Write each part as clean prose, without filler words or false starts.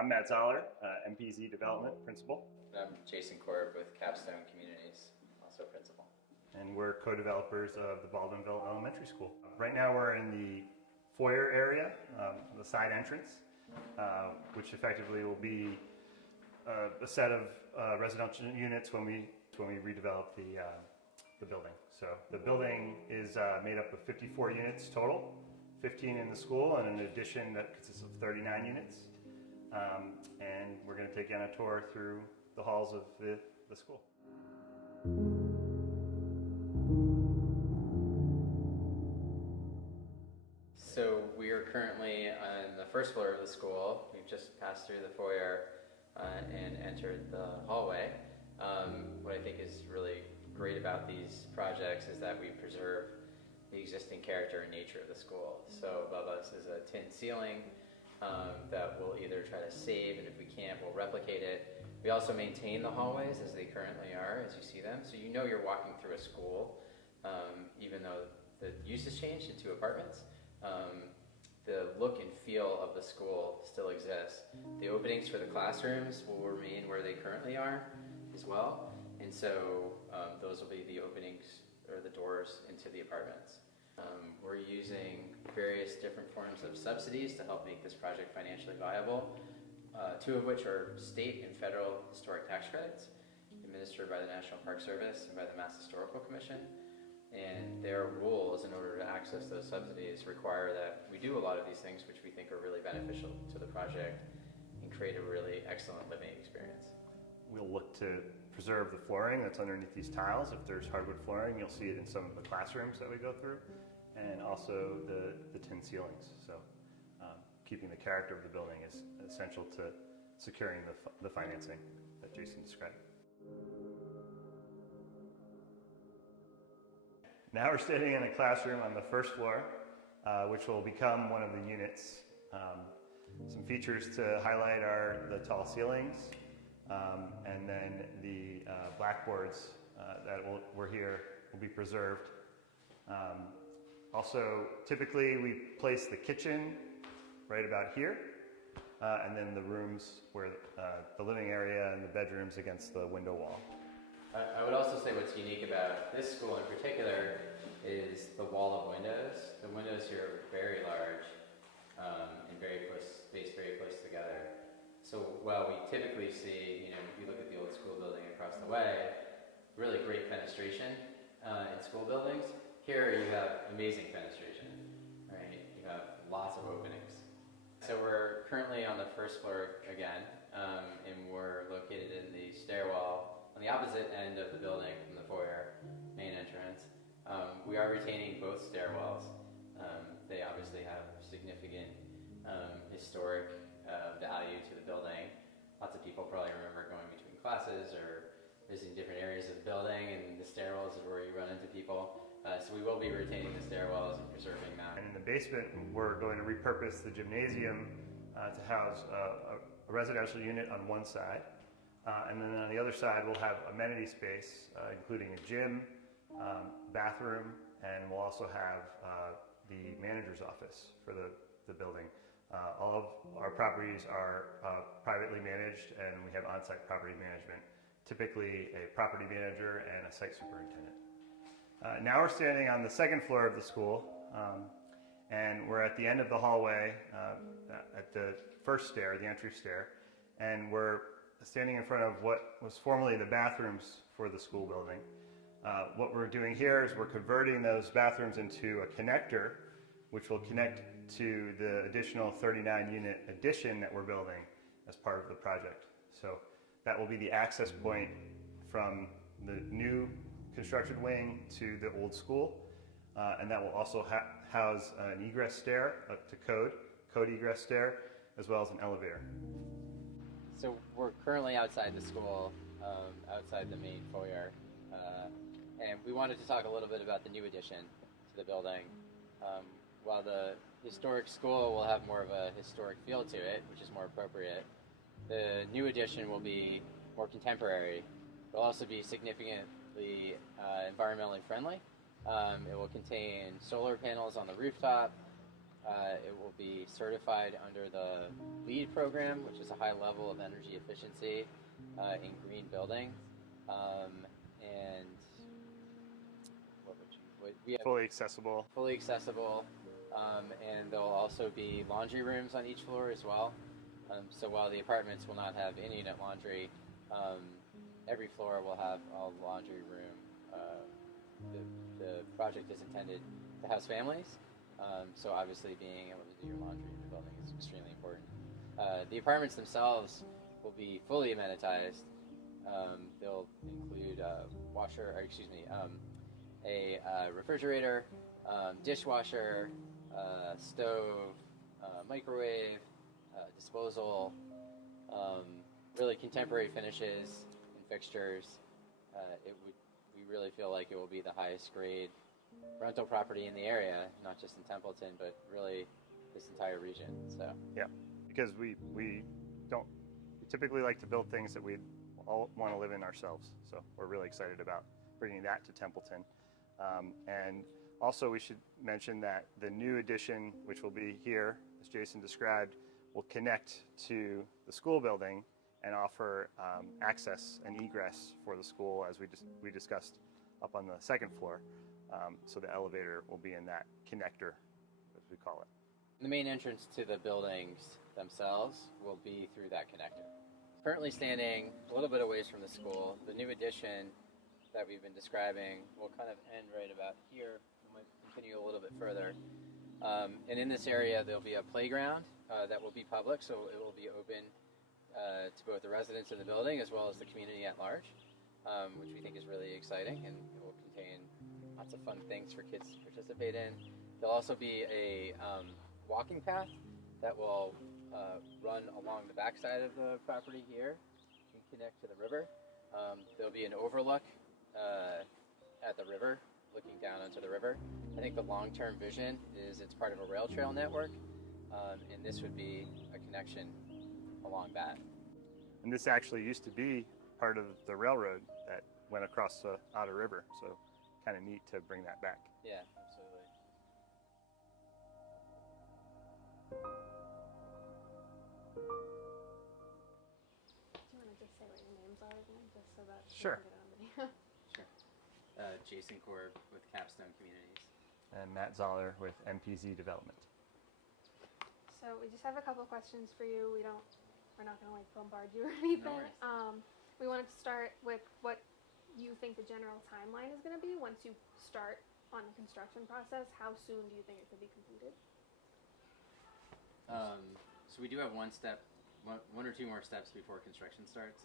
I'm Matt Zoller, MPZ Development Principal. I'm Jason Korb with Capstone Communities, also principal. And we're co-developers of the Baldwinville Elementary School. Right now we're in the foyer area, the side entrance, which effectively will be a set of residential units when we redevelop the building. So the building is made up of 54 units total, 15 in the school, and an addition that consists of 39 units. And we're going to take on a tour through the halls of the school. So we are currently on the first floor of the school. We've just passed through the foyer and entered the hallway. What I think is really great about these projects is that we preserve the existing character and nature of the school. So above us is a tin ceiling that we'll either try to save, and if we can't, we'll replicate it. We also maintain the hallways as they currently are, as you see them. So you know you're walking through a school, even though the use has changed into apartments. The look and feel of the school still exists. The openings for the classrooms will remain where they currently are as well. And so those will be the openings or the doors into the apartments. We're using various different forms of subsidies to help make this project financially viable, two of which are state and federal historic tax credits administered by the National Park Service and by the Mass Historical Commission. And their rules in order to access those subsidies require that we do a lot of these things which we think are really beneficial to the project and create a really excellent living experience. We'll look to preserve the flooring that's underneath these tiles. If there's hardwood flooring, you'll see it in some of the classrooms that we go through, and also the tin ceilings. So keeping the character of the building is essential to securing the financing that Jason described. Now we're standing in a classroom on the first floor, which will become one of the units. Some features to highlight are the tall ceilings, and then the blackboards that were here will be preserved. Also, typically we place the kitchen right about here, and then the rooms where the living area and the bedrooms against the window wall. I would also say what's unique about this school in particular is the wall of windows. The windows here are very large and spaced very close together. So while we typically see, if you look at the old school building across the way, really great fenestration in school buildings, here you have amazing fenestration, right? You have lots of openings. So we're currently on the first floor again, and we're located in the stairwell on the opposite end of the building from the foyer, main entrance. We are retaining both stairwells. They obviously have significant historic value to the building. Lots of people probably remember going between classes or visiting different areas of the building, and the stairwells is where you run into people. So we will be retaining the stairwells and preserving that. And in the basement, we're going to repurpose the gymnasium to house a residential unit on one side. And then on the other side, we'll have amenity space, including a gym, bathroom, and we'll also have the manager's office for the building. All of our properties are privately managed, and we have on-site property management, typically a property manager and a site superintendent. Now we're standing on the second floor of the school, and we're at the end of the hallway at the first stair, the entry stair, and we're standing in front of what was formerly the bathrooms for the school building. What we're doing here is we're converting those bathrooms into a connector, which will connect to the additional 39-unit addition that we're building as part of the project. So that will be the access point from the new constructed wing to the old school, and that will also house an egress stair up to code egress stair, as well as an elevator. So we're currently outside the school, outside the main foyer, and we wanted to talk a little bit about the new addition to the building. While the historic school will have more of a historic feel to it, which is more appropriate, the new addition will be more contemporary. It will also be significantly environmentally friendly. It will contain solar panels on the rooftop, It will be certified under the LEED program, which is a high level of energy efficiency in green buildings. And we have Fully accessible. fully accessible, and there'll also be laundry rooms on each floor as well. So while the apartments will not have in-unit laundry, every floor will have a laundry room. The project is intended to house families, so obviously being able to do your laundry in the building is extremely important. The apartments themselves will be fully amenitized. They'll include a refrigerator, dishwasher, stove, microwave, disposal, really contemporary finishes and fixtures. We really feel like it will be the highest grade rental property in the area, not just in Templeton, but really this entire region. So Yeah, because we typically like to build things that we all want to live in ourselves. So we're really excited about bringing that to Templeton. And also we should mention that the new addition, which will be here, as Jason described, will connect to the school building and offer access and egress for the school, as we discussed up on the second floor. So the elevator will be in that connector, as we call it. the main entrance to the buildings themselves will be through that connector. Currently standing a little bit away from the school, the new addition that we've been describing will kind of end right about here. We might continue a little bit further. And in this area, there'll be a playground that will be public, so it will be open to both the residents in the building as well as the community at large, which we think is really exciting, and it will contain lots of fun things for kids to participate in. There'll also be a walking path that will run along the backside of the property here and connect to the river. There'll be an overlook at the river, looking down onto the river. I think the long-term vision is it's part of a rail trail network, and this would be a connection along that. And this actually used to be part of the railroad that went across the Otter River, so kind of neat to bring that back. Yeah, absolutely. Do you want to just say what your names are again, just so that Sure. we can get it on video? Sure. Jason Korb with Capstone Communities. And Matt Zoller with MPZ Development. So we just have a couple questions for you. We're not going to like bombard you or anything. worries. We wanted to start with what you think the general timeline is going to be once you start on the construction process. How soon do you think it could be completed? So we do have one or two more steps before construction starts.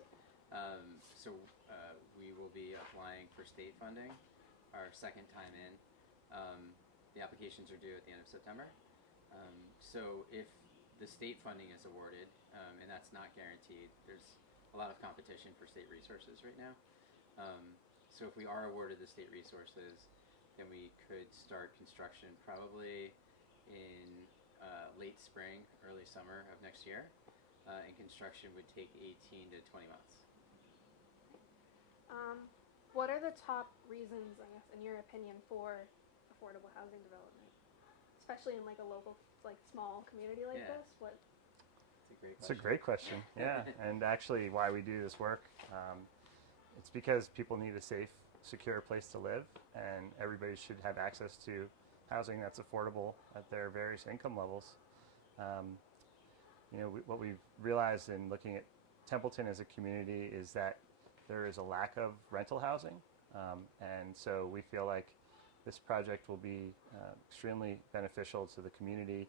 We will be applying for state funding, our second time in. The applications are due at the end of September. So if the state funding is awarded, and that's not guaranteed, there's a lot of competition for state resources right now. So if we are awarded the state resources, then we could start construction probably in late spring, early summer of next year, and construction would take 18 to 20 months. What are the top reasons, I guess, in your opinion, for affordable housing development, especially in like a local, like small community like Yeah. this? What? It's a great question, yeah. And actually why we do this work, it's because people need a safe, secure place to live, and everybody should have access to housing that's affordable at their various income levels. What we've realized in looking at Templeton as a community is that there is a lack of rental housing, and so we feel like this project will be extremely beneficial to the community.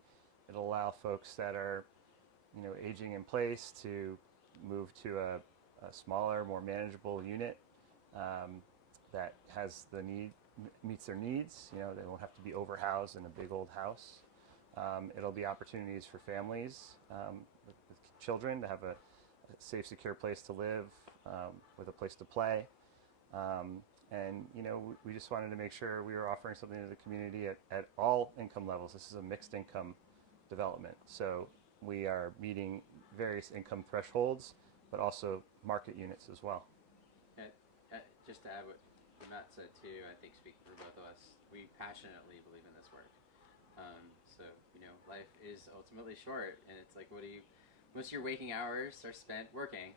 It'll allow folks that are aging in place to move to a smaller, more manageable unit that has meets their needs. They won't have to be overhoused in a big old house. It'll be opportunities for families with children to have a safe, secure place to live with a place to play. We just wanted to make sure we were offering something to the community at all income levels. This is a mixed income development. So we are meeting various income thresholds, but also market units as well. Just to add what Matt said too, I think speaking for both of us, we passionately believe in this work. So, life is ultimately short, and it's like, most of your waking hours are spent working,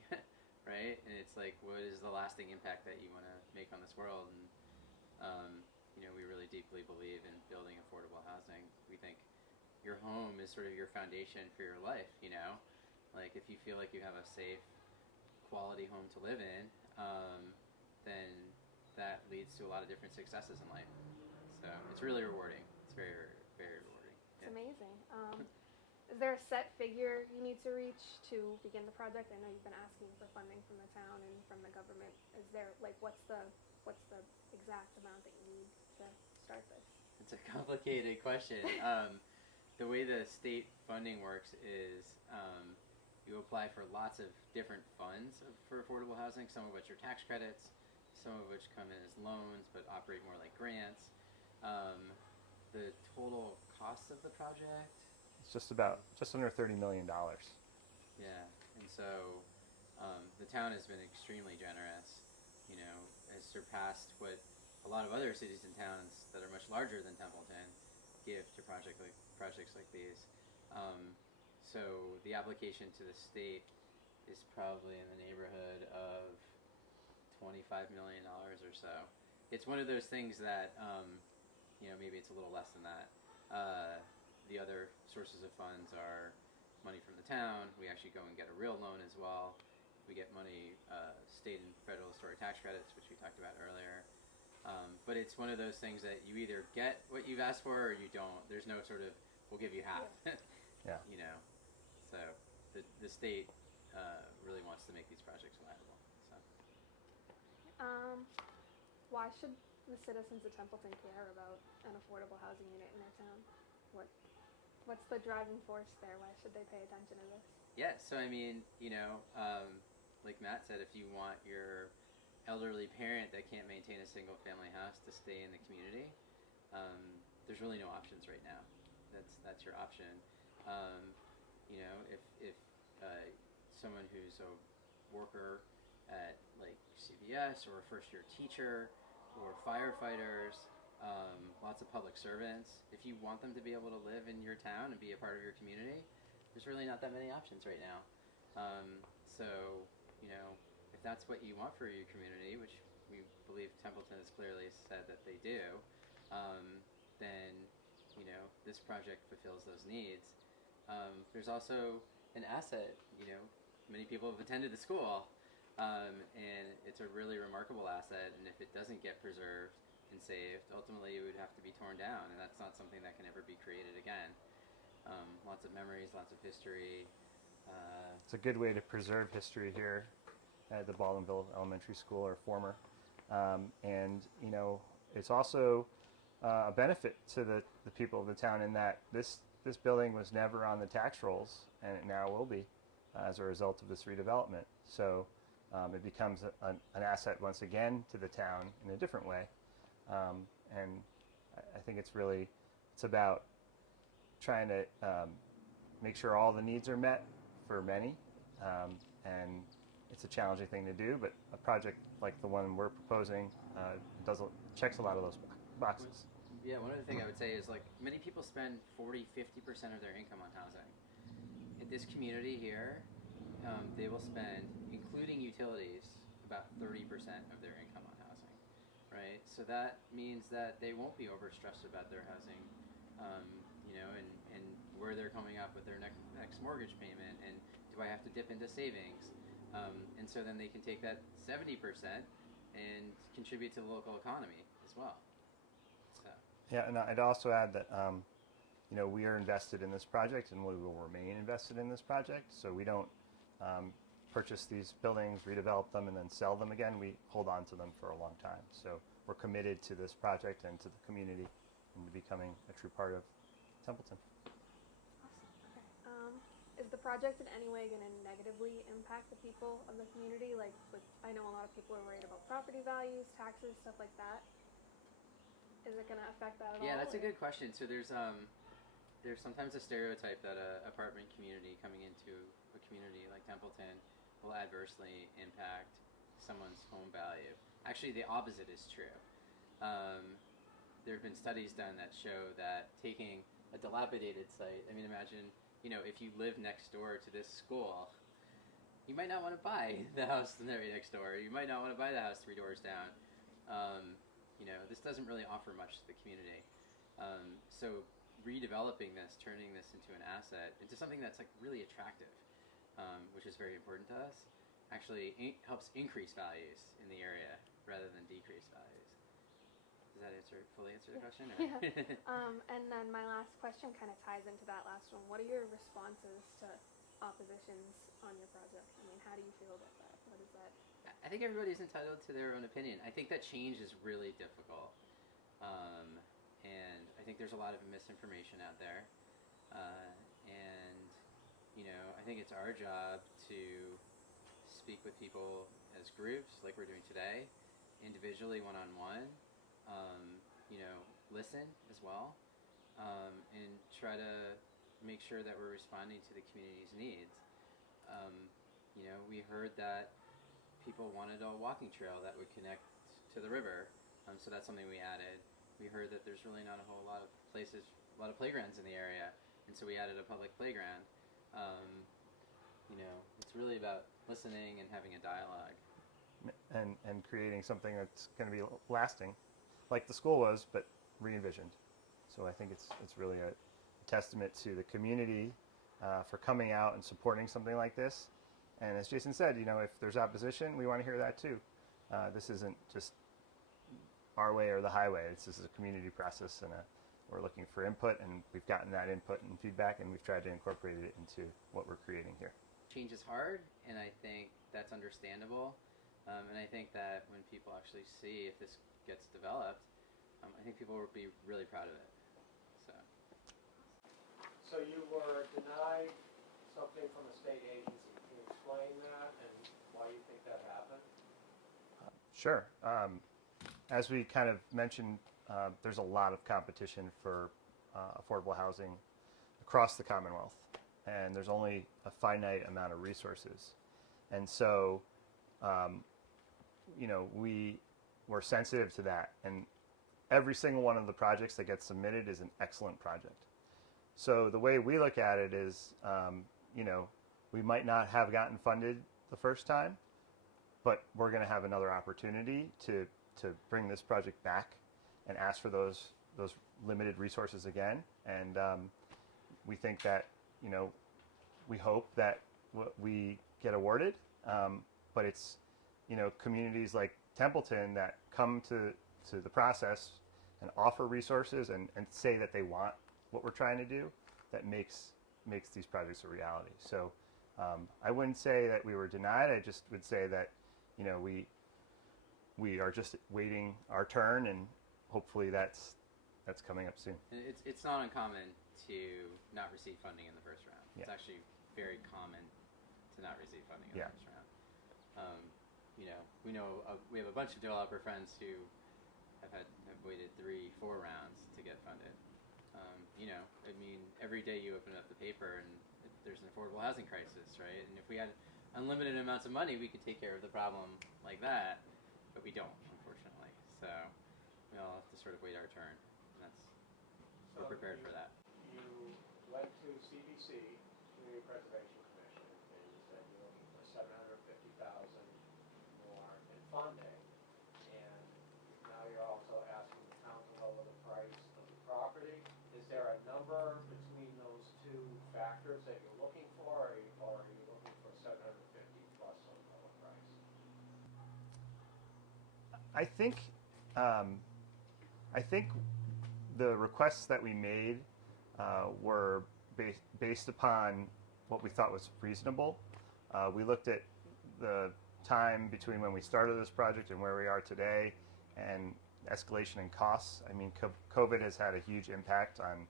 right? And it's like, what is the lasting impact that you want to make on this world? And, we really deeply believe in building affordable housing. We think your home is sort of your foundation for your life, Like, if you feel like you have a safe, quality home to live in, then that leads to a lot of different successes in life. So it's really rewarding. It's very, very rewarding. It's amazing. Is there a set figure you need to reach to begin the project? I know you've been asking for funding from the town and from the government. Is there, what's the exact amount that you need to start this? It's a complicated question. The way the state funding works is you apply for lots of different funds for affordable housing, some of which are tax credits, some of which come in as loans but operate more like grants. The total cost of the project? It's just under $30 million. Yeah, and so the town has been extremely generous, has surpassed what a lot of other cities and towns that are much larger than Templeton give to projects like these. So the application to the state is probably in the neighborhood of $25 million or so. It's one of those things that, maybe it's a little less than that. The other sources of funds are money from the town. We actually go and get a real loan as well. We get money, state and federal historic tax credits, which we talked about earlier. But it's one of those things that you either get what you've asked for or you don't. There's no sort of, we'll give you half. Yeah. So the state really wants to make these projects viable. So. Why should the citizens of Templeton care about an affordable housing unit in their town? What's the driving force there? Why should they pay attention to this? Yeah, so I mean, like Matt said, if you want your elderly parent that can't maintain a single family house to stay in the community, there's really no options right now. That's your option. If someone who's a worker at like CVS or a first-year teacher or firefighters, lots of public servants, if you want them to be able to live in your town and be a part of your community, there's really not that many options right now. So, if that's what you want for your community, which we believe Templeton has clearly said that they do, then, this project fulfills those needs. There's also an asset, many people have attended the school, and it's a really remarkable asset, and if it doesn't get preserved and saved, ultimately it would have to be torn down, and that's not something that can ever be created again. Lots of memories, lots of history. It's a good way to preserve history here at the Baldwinville Elementary School, or former. And, it's also a benefit to the people of the town in that this building was never on the tax rolls, and it now will be as a result of this redevelopment. So it becomes an asset once again to the town in a different way. And I think it's about trying to make sure all the needs are met for many, and it's a challenging thing to do, but a project like the one we're proposing checks a lot of those boxes. Yeah, one other thing I would say is, like, many people spend 40-50% of their income on housing. In this community here, they will spend, including utilities, about 30% of their income on housing, right? So that means that they won't be overstressed about their housing, and where they're coming up with their next mortgage payment, and do I have to dip into savings? And so then they can take that 70% and contribute to the local economy as well. So. Yeah, and I'd also add that we are invested in this project, and we will remain invested in this project. So we don't purchase these buildings, redevelop them, and then sell them again. We hold on to them for a long time. So we're committed to this project and to the community and to becoming a true part of Templeton. Awesome. Okay. Is the project in any way going to negatively impact the people of the community? Like, I know a lot of people are worried about property values, taxes, stuff like that. Is it going to affect that at all? Yeah, that's a good question. So there's sometimes a stereotype that an apartment community coming into a community like Templeton will adversely impact someone's home value. Actually, the opposite is true. There have been studies done that show that taking a dilapidated site. I mean, imagine, if you live next door to this school, you might not want to buy the house right next door. You might not want to buy the house 3 doors down. This doesn't really offer much to the community. So redeveloping this, turning this into an asset, into something that's like really attractive, which is very important to us, actually helps increase values in the area rather than decrease values. Does that fully answer the question? Or? Yeah. And then my last question kind of ties into that last one. What are your responses to oppositions on your project? I mean, how do you feel about that? What is that? I think everybody's entitled to their own opinion. I think that change is really difficult. And I think there's a lot of misinformation out there. I think it's our job to speak with people as groups, like we're doing today, individually, one-on-one, listen as well, and try to make sure that we're responding to the community's needs. We heard that people wanted a walking trail that would connect to the river, so that's something we added. We heard that there's really not a whole lot of places, a lot of playgrounds in the area, and so we added a public playground. It's really about listening and having a dialogue. And creating something that's going to be lasting, like the school was, but re-envisioned. So I think it's really a testament to the community for coming out and supporting something like this. And as Jason said, if there's opposition, we want to hear that too. This isn't just our way or the highway. This is a community process, and we're looking for input, and we've gotten that input and feedback, and we've tried to incorporate it into what we're creating here. Change is hard, and I think that's understandable. And I think that when people actually see if this gets developed, I think people will be really proud of it. So you were denied something from a state agency. Can you explain that and why you think that happened? Sure. As we kind of mentioned, there's a lot of competition for affordable housing across the Commonwealth, and there's only a finite amount of resources. And so, we were sensitive to that, and every single one of the projects that gets submitted is an excellent project. So the way we look at it is, we might not have gotten funded the first time, but we're going to have another opportunity to bring this project back and ask for those limited resources again. And we think that, we hope that we get awarded, but it's, communities like Templeton that come to the process and offer resources and say that they want what we're trying to do, that makes these projects a reality. So I wouldn't say that we were denied. I just would say that, we are just waiting our turn, and hopefully that's coming up soon. It's not uncommon to not receive funding in the first round. Yeah. It's actually very common to not receive funding in the first round. We have a bunch of developer friends who have waited 3-4 rounds to get funded. Every day you open up the paper and there's an affordable housing crisis, right? And if we had unlimited amounts of money, we could take care of the problem like that, but we don't, unfortunately. So we all have to sort of wait our turn. And we're prepared for that. You went to CBC, Community Preservation Commission, and you said you're looking for $750,000 more in funding, and now you're also asking the town to lower the price of the property. Is there a number between those two factors that you're looking for, or are you looking for 750 plus a lower price? I think the requests that we made were based upon what we thought was reasonable. We looked at the time between when we started this project and where we are today, and escalation in costs. I mean, COVID has had a huge impact on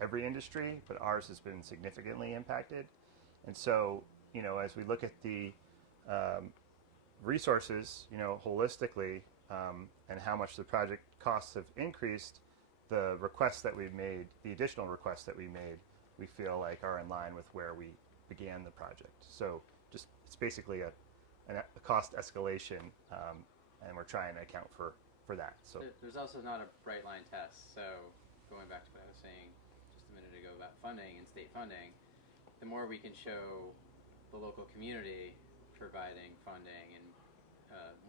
every industry, but ours has been significantly impacted. And so, as we look at the resources, holistically, and how much the project costs have increased, the requests that we've made, the additional requests that we made, we feel like are in line with where we began the project. So it's basically a cost escalation, and we're trying to account for that. So There's also not a bright line test. So going back to what I was saying just a minute go about funding and state funding, the more we can show the local community providing funding and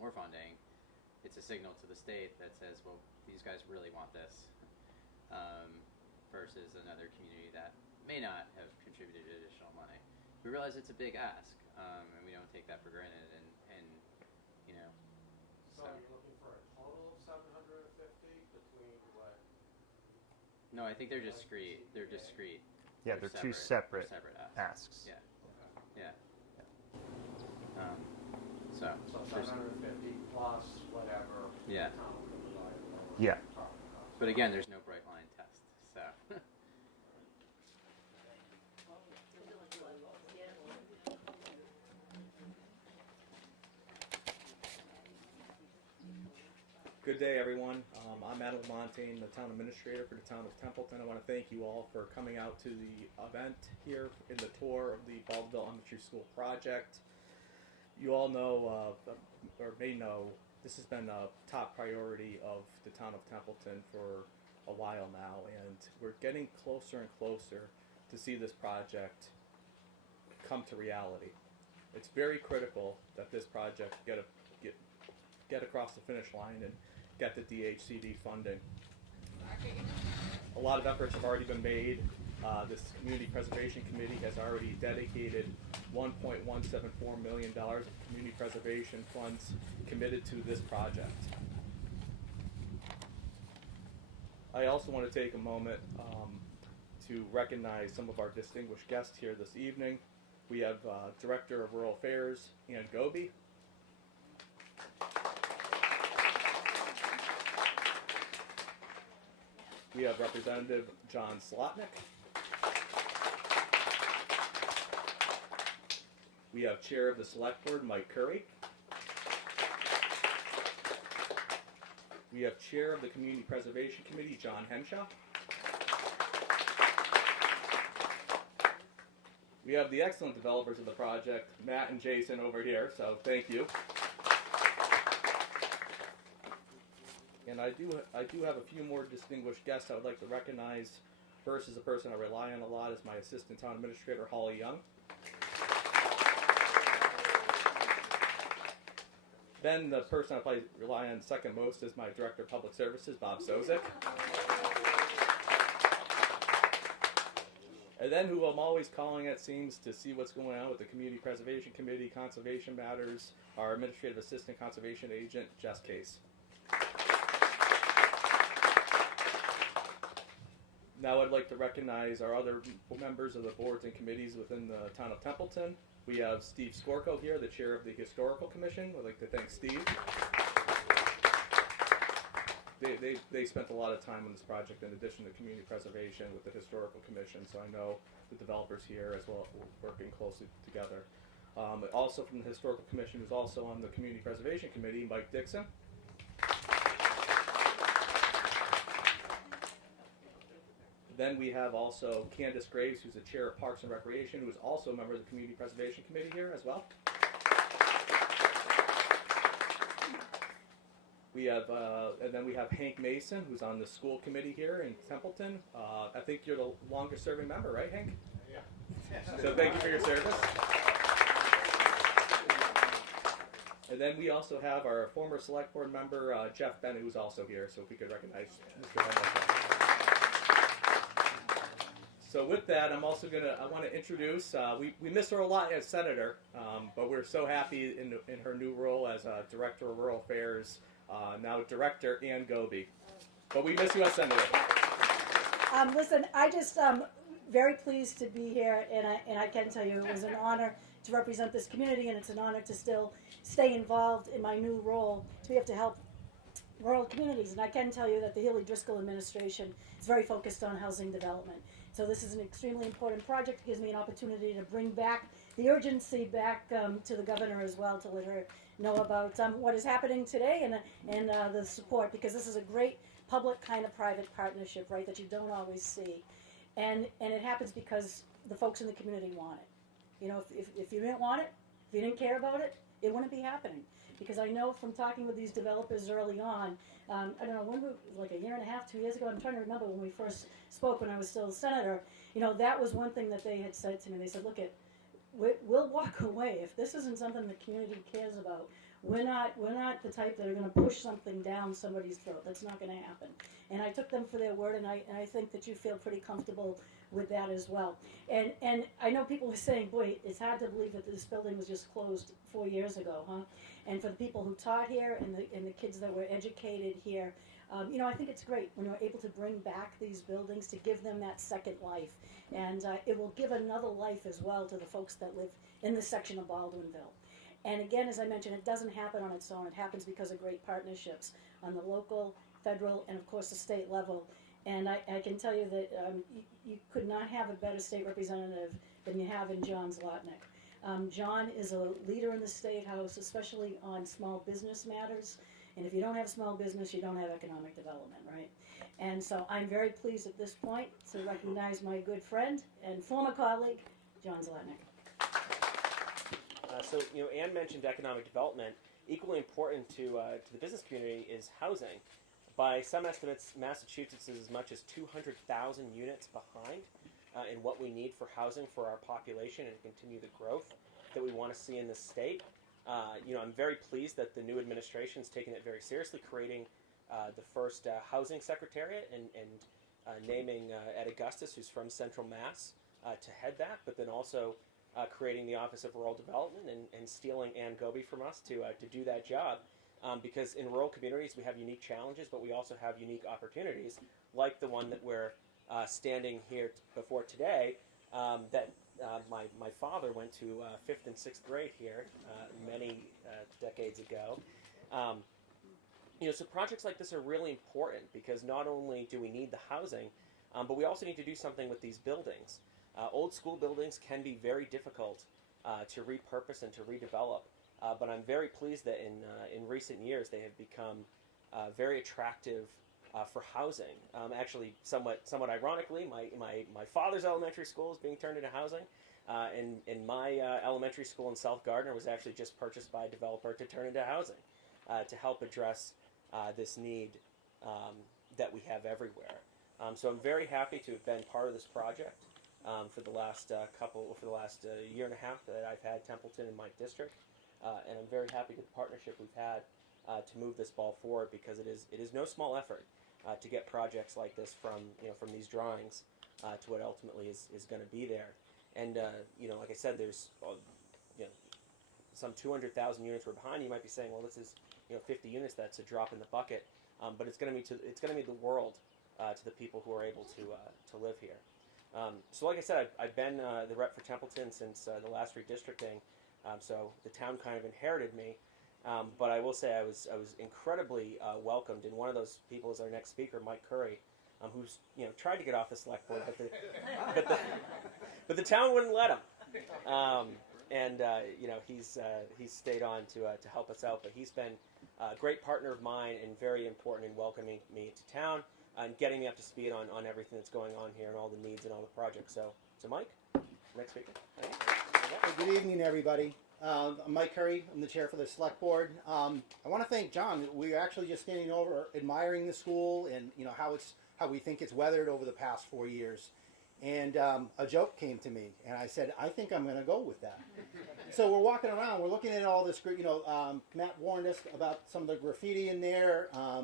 more funding, it's a signal to the state that says, well, these guys really want this, versus another community that may not have contributed additional money. We realize it's a big ask, and we don't take that for granted, and you know. So you're looking for a total of 750 between what? No, I think they're discrete. They're discrete. Yeah, they're two separate asks. Yeah. Yeah. So So there's- 750 plus whatever. Yeah. the town can provide for Yeah. target cost. But again, there's no bright line test. So Good day, everyone. I'm Adam Montaigne, the town administrator for the town of Templeton. I want to thank you all for coming out to the event here in the tour of the Baldwinville Elementary School project. You all know, or may know, this has been a top priority of the town of Templeton for a while now, and we're getting closer and closer to see this project come to reality. It's very critical that this project get across the finish line and get the DHCD funding. A lot of efforts have already been made. This Community Preservation Committee has already dedicated $1.174 million of community preservation funds committed to this project. I also want to take a moment to recognize some of our distinguished guests here this evening. We have Director of Rural Affairs, Ann Goby. We have Representative John Slotnick. We have Chair of the Select Board, Mike Curry. We have Chair of the Community Preservation Committee, John Henshaw. We have the excellent developers of the project, Matt and Jason over here, so thank you. And I do have a few more distinguished guests I would like to recognize. First is a person I rely on a lot is my Assistant Town Administrator, Holly Young. Then the person I probably rely on second most is my Director of Public Services, Bob Sozik. And then who I'm always calling, it seems, to see what's going on with the Community Preservation Committee, Conservation Matters, our Administrative Assistant Conservation Agent, Jess Case. Now I'd like to recognize our other members of the boards and committees within the town of Templeton. We have Steve Skorko here, the chair of the Historical Commission. I'd like to thank Steve. They spent a lot of time on this project in addition to community preservation with the Historical Commission, so I know the developers here as well working closely together. Also from the Historical Commission, who's also on the Community Preservation Committee, Mike Dixon. Then we have also Candace Graves, who's the chair of Parks and Recreation, who is also a member of the Community Preservation Committee here as well. We have, and then we have Hank Mason, who's on the school committee here in Templeton. I think you're the longest serving member, right, Hank? Yeah. So thank you for your service. And then we also have our former select board member, Jeff Bennett, who's also here. So if we could recognize Mr. Bennett. So with that, I want to introduce, we miss her a lot as senator, but we're so happy in her new role as Director of Rural Affairs, now Director Ann Goby. But we miss you as senator. Listen, I just very pleased to be here, and I can tell you it was an honor to represent this community, and it's an honor to still stay involved in my new role to be able to help rural communities. And I can tell you that the Healy Driscoll administration is very focused on housing development. So this is an extremely important project. It gives me an opportunity to bring back the urgency back to the governor as well, to let her know about what is happening today and the support, because this is a great public kind of private partnership, right, that you don't always see. And it happens because the folks in the community want it. You know, if you didn't want it, if you didn't care about it, it wouldn't be happening. because I know from talking with these developers early on, I don't know, like a year and a half, 2 years ago, I'm trying to remember when we first spoke when I was still a senator, that was one thing that they had said to me. They said, look, we'll walk away if this isn't something the community cares about. We're not the type that are going to push something down somebody's throat. That's not going to happen. And I took them for their word, and I think that you feel pretty comfortable with that as well. And I know people were saying, boy, it's hard to believe that this building was just closed 4 years ago, huh? And for the people who taught here and the kids that were educated here, I think it's great when we're able to bring back these buildings to give them that second life. And it will give another life as well to the folks that live in this section of Baldwinville. And again, as I mentioned, it doesn't happen on its own. It happens because of great partnerships on the local, federal, and of course the state level. And I can tell you that you could not have a better state representative than you have in John Zlotnick. John is a leader in the State House, especially on small business matters. And if you don't have small business, you don't have economic development, right? And so I'm very pleased at this point to recognize my good friend and former colleague, John Zlotnick. So, Ann mentioned economic development. Equally important to the business community is housing. By some estimates, Massachusetts is as much as 200,000 units behind in what we need for housing for our population and continue the growth that we want to see in this state. I'm very pleased that the new administration is taking it very seriously, creating the first housing secretariat and naming Ed Augustus, who's from Central Mass, to head that, but then also creating the Office of Rural Development and stealing Ann Goby from us to do that job. Because in rural communities we have unique challenges, but we also have unique opportunities, like the one that we're standing here before today, that my father went to 5th and 6th grade here many decades ago. So projects like this are really important because not only do we need the housing, but we also need to do something with these buildings. Old school buildings can be very difficult to repurpose and to redevelop, but I'm very pleased that in recent years they have become very attractive for housing. Actually, somewhat ironically, my father's elementary school is being turned into housing, and my elementary school in South Gardner was actually just purchased by a developer to turn into housing to help address this need that we have everywhere. So I'm very happy to have been part of this project. For the last year and a half that I've had Templeton in my district, and I'm very happy with the partnership we've had to move this ball forward because it is no small effort to get projects like this from these drawings to what ultimately is going to be there. And like I said, there's some 200,000 units we're behind. You might be saying, well, this is 50 units. That's a drop in the bucket, but it's going to mean the world to the people who are able to live here. So like I said, I've been the rep for Templeton since the last redistricting, so the town kind of inherited me. But I will say I was incredibly welcomed, and one of those people is our next speaker, Mike Curry, who's tried to get off the select board, but the town wouldn't let him. He's stayed on to help us out. But he's been a great partner of mine and very important in welcoming me to town and getting me up to speed on everything that's going on here and all the needs and all the projects. So Mike, next speaker. Thank you. Good evening, everybody. I'm Mike Curry. I'm the chair for the select board. I want to thank John. We're actually just standing over admiring the school and how we think it's weathered over the past 4 years. And a joke came to me, and I said, I think I'm going to go with that. So we're walking around, we're looking at all this, Matt warned us about some of the graffiti in there, a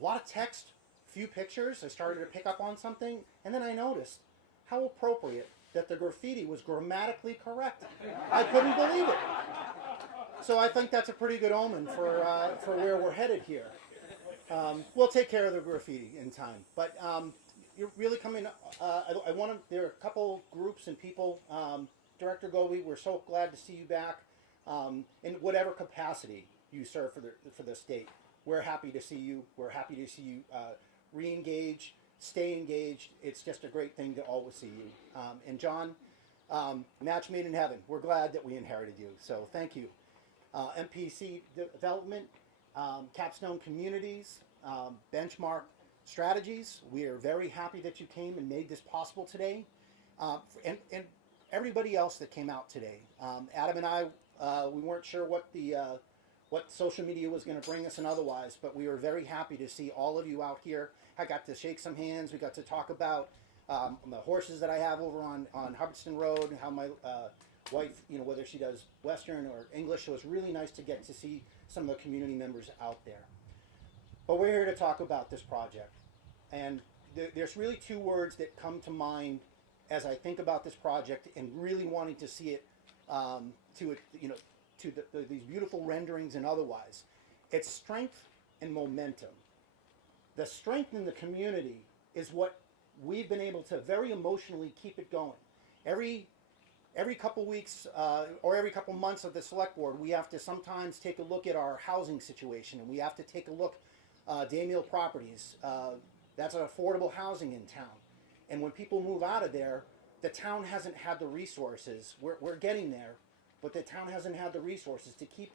lot of text, few pictures. I started to pick up on something, and then I noticed how appropriate that the graffiti was grammatically correct. I couldn't believe it. So I think that's a pretty good omen for where we're headed here. We'll take care of the graffiti in time, but you're really coming. There are a couple groups and people. Director Goby, we're so glad to see you back in whatever capacity you serve for the state. We're happy to see you. We're happy to see you re-engage, stay engaged. It's just a great thing to always see you. And John, match made in heaven. We're glad that we inherited you. So thank you. MPC development, capstone communities, benchmark strategies. We are very happy that you came and made this possible today. And everybody else that came out today. Adam and I, we weren't sure what what social media was going to bring us and otherwise, but we were very happy to see all of you out here. I got to shake some hands. We got to talk about the horses that I have over on Hubbardston Road, how my wife, whether she does Western or English. So it was really nice to get to see some of the community members out there. But we're here to talk about this project. And there's really two words that come to mind as I think about this project and really wanting to see it to these beautiful renderings and otherwise. It's strength and momentum. The strength in the community is what we've been able to very emotionally keep it going. Every couple weeks or every couple months of the select board, we have to sometimes take a look at our housing situation, and we have to take a look, Damiel Properties, that's an affordable housing in town. And when people move out of there, the town hasn't had the resources. We're getting there, but the town hasn't had the resources to keep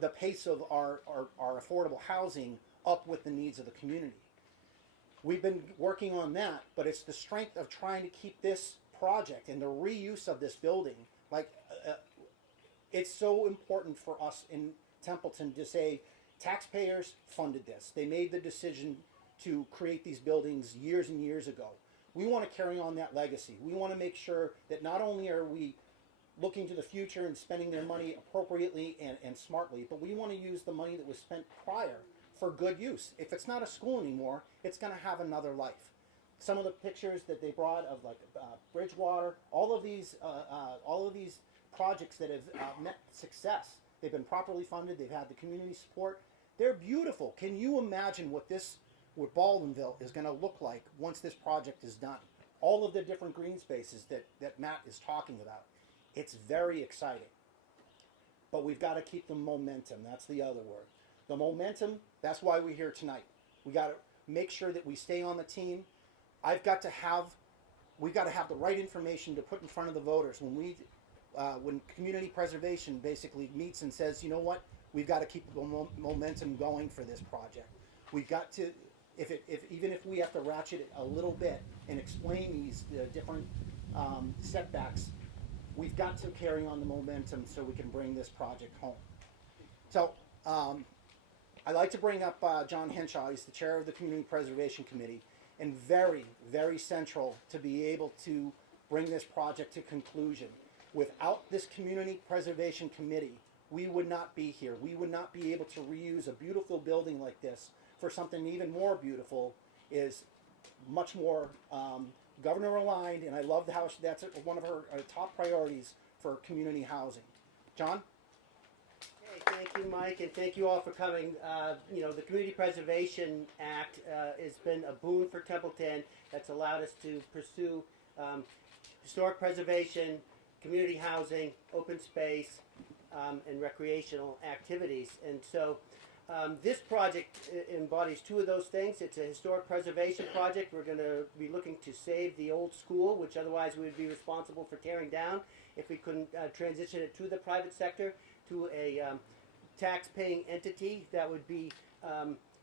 the pace of our affordable housing up with the needs of the community. We've been working on that, but it's the strength of trying to keep this project and the reuse of this building. It's so important for us in Templeton to say, taxpayers funded this. They made the decision to create these buildings years and years ago. We want to carry on that legacy. We want to make sure that not only are we looking to the future and spending their money appropriately and smartly, but we want to use the money that was spent prior for good use. If it's not a school anymore, it's going to have another life. Some of the pictures that they brought of Bridgewater, all of these projects that have met success. They've been properly funded. They've had the community support. They're beautiful. Can you imagine what Baldwinville is going to look like once this project is done? All of the different green spaces that Matt is talking about. It's very exciting. But we've got to keep the momentum. That's the other word. The momentum, that's why we're here tonight. We got to make sure that we stay on the team. We've got to have the right information to put in front of the voters when community preservation basically meets and says, you know what, we've got to keep the momentum going for this project. We've got to, even if we have to ratchet it a little bit and explain these different setbacks, we've got to carry on the momentum so we can bring this project home. So I'd like to bring up John Henshaw. He's the chair of the Community Preservation Committee, and very, very central to be able to bring this project to conclusion. Without this Community Preservation Committee, we would not be here. We would not be able to reuse a beautiful building like this for something even more beautiful, is much more governor aligned, and I love how that's one of her top priorities for community housing. John? Hey, thank you, Mike, and thank you all for coming. The Community Preservation Act has been a boon for Templeton. That's allowed us to pursue historic preservation, community housing, open space, and recreational activities. And so this project embodies two of those things. It's a historic preservation project. We're going to be looking to save the old school, which otherwise we would be responsible for tearing down if we couldn't transition it to the private sector, to a tax-paying entity that would be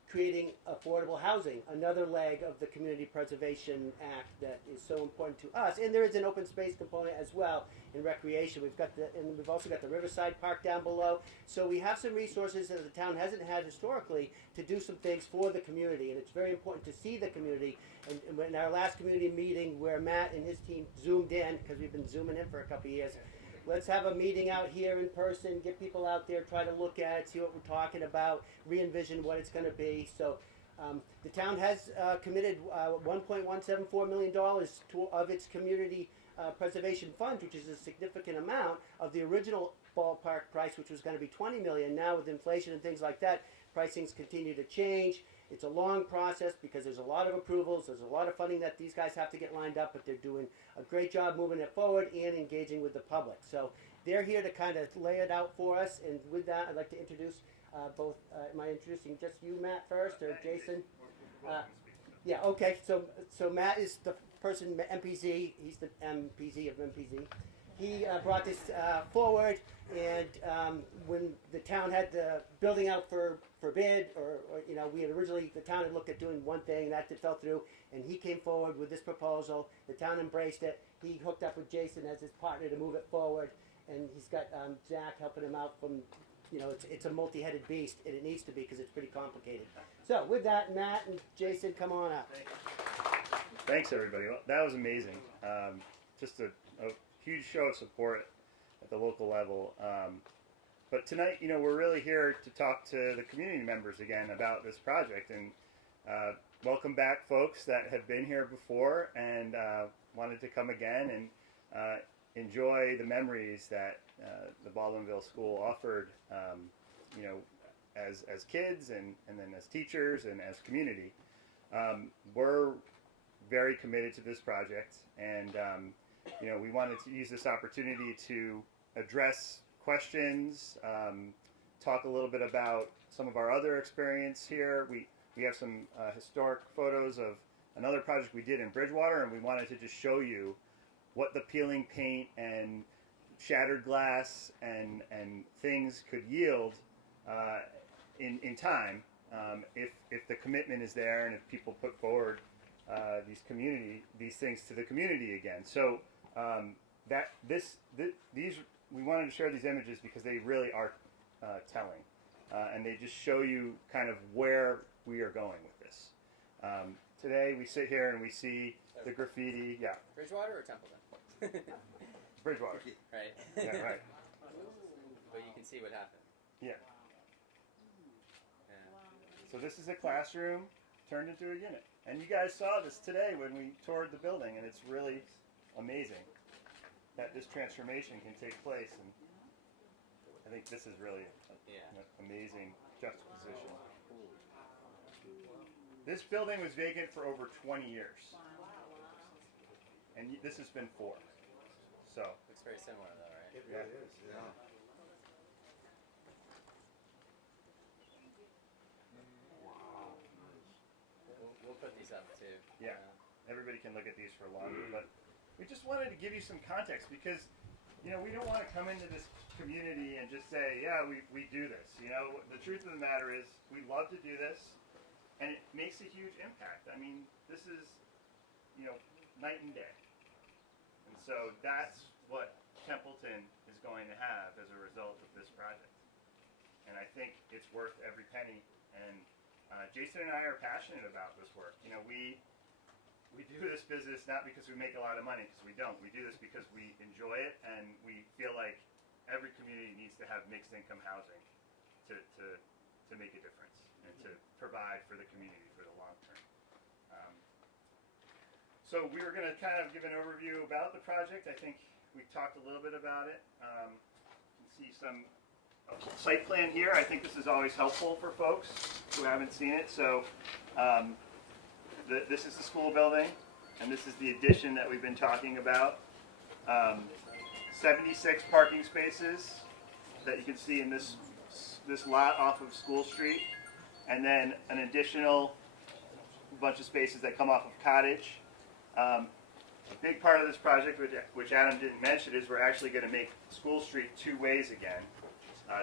creating affordable housing, another leg of the Community Preservation Act that is so important to us. And there is an open space component as well in recreation. We've also got the Riverside Park down below. So we have some resources that the town hasn't had historically to do some things for the community, and it's very important to see the community. And in our last community meeting where Matt and his team zoomed in, because we've been zooming in for a couple of years, let's have a meeting out here in person, get people out there, try to look at it, see what we're talking about, re-envision what it's going to be. So the town has committed $1.174 million of its community preservation fund, which is a significant amount of the original ballpark price, which was going to be $20 million. Now with inflation and things like that, pricings continue to change. It's a long process because there's a lot of approvals, there's a lot of funding that these guys have to get lined up, but they're doing a great job moving it forward and engaging with the public. So they're here to kind of lay it out for us, and with that, I'd like to introduce both, am I introducing just you, Matt, first, or Jason? Yeah, okay, so Matt is the person, MPZ, he's the MPZ of MPZ. He brought this forward, and when the town had the building out for bid, or we had originally, the town had looked at doing one thing, that fell through, and he came forward with this proposal. The town embraced it. He hooked up with Jason as his partner to move it forward, and he's got Zach helping him out from it's a multi-headed beast, and it needs to be because it's pretty complicated. So with that, Matt and Jason, come on up. Thanks, everybody. Well, that was amazing. Just a huge show of support at the local level. But tonight, we're really here to talk to the community members again about this project. And welcome back, folks that have been here before and wanted to come again and enjoy the memories that the Baldwinville School offered, as kids and then as teachers and as community. We're very committed to this project, and we wanted to use this opportunity to address questions, talk a little bit about some of our other experience here. We have some historic photos of another project we did in Bridgewater, and we wanted to just show you what the peeling paint and shattered glass and things could yield in time if the commitment is there and if people put forward these things to the community again. So these we wanted to share these images because they really are telling, and they just show you kind of where we are going with this. Today we sit here and we see the graffiti. Yeah. Bridgewater or Templeton? Bridgewater. Right. Yeah, right. But you can see what happened. Yeah. Yeah. So this is a classroom turned into a unit. And you guys saw this today when we toured the building, and it's really amazing that this transformation can take place. And I think this is really an amazing juxtaposition. This building was vacant for over 20 years. And this has been 4. So Looks very similar though, right? It really is, yeah. We'll put these up too. Yeah. Everybody can look at these for longer, but we just wanted to give you some context because, we don't want to come into this community and just say, yeah, we do this. The truth of the matter is we love to do this, and it makes a huge impact. I mean, this is, night and day. And so that's what Templeton is going to have as a result of this project. And I think it's worth every penny. And Jason and I are passionate about this work. We do this business not because we make a lot of money, because we don't. We do this because we enjoy it, and we feel like every community needs to have mixed income housing to make a difference and to provide for the community for the long term. So we were going to kind of give an overview about the project. I think we talked a little bit about it. You can see some site plan here. I think this is always helpful for folks who haven't seen it. So this is the school building, and this is the addition that we've been talking about. 76 parking spaces that you can see in this lot off of School Street, and then an additional bunch of spaces that come off of Cottage. A big part of this project, which Adam didn't mention, is we're actually going to make School Street 2 ways again.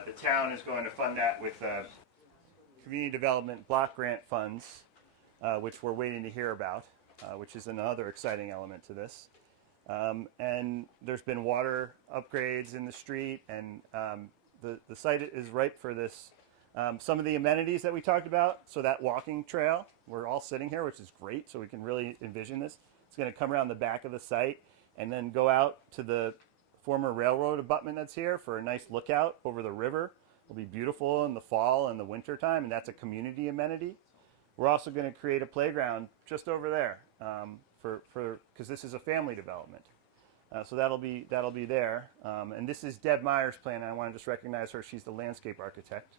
The town is going to fund that with community development block grant funds, which we're waiting to hear about, which is another exciting element to this. And there's been water upgrades in the street, and the site is ripe for this. Some of the amenities that we talked about, so that walking trail, we're all sitting here, which is great, so we can really envision this. It's going to come around the back of the site and then go out to the former railroad abutment that's here for a nice lookout over the river. It'll be beautiful in the fall and the winter time, and that's a community amenity. We're also going to create a playground just over there because this is a family development. So that'll be there. And this is Deb Meyer's plan, and I want to just recognize her. She's the landscape architect.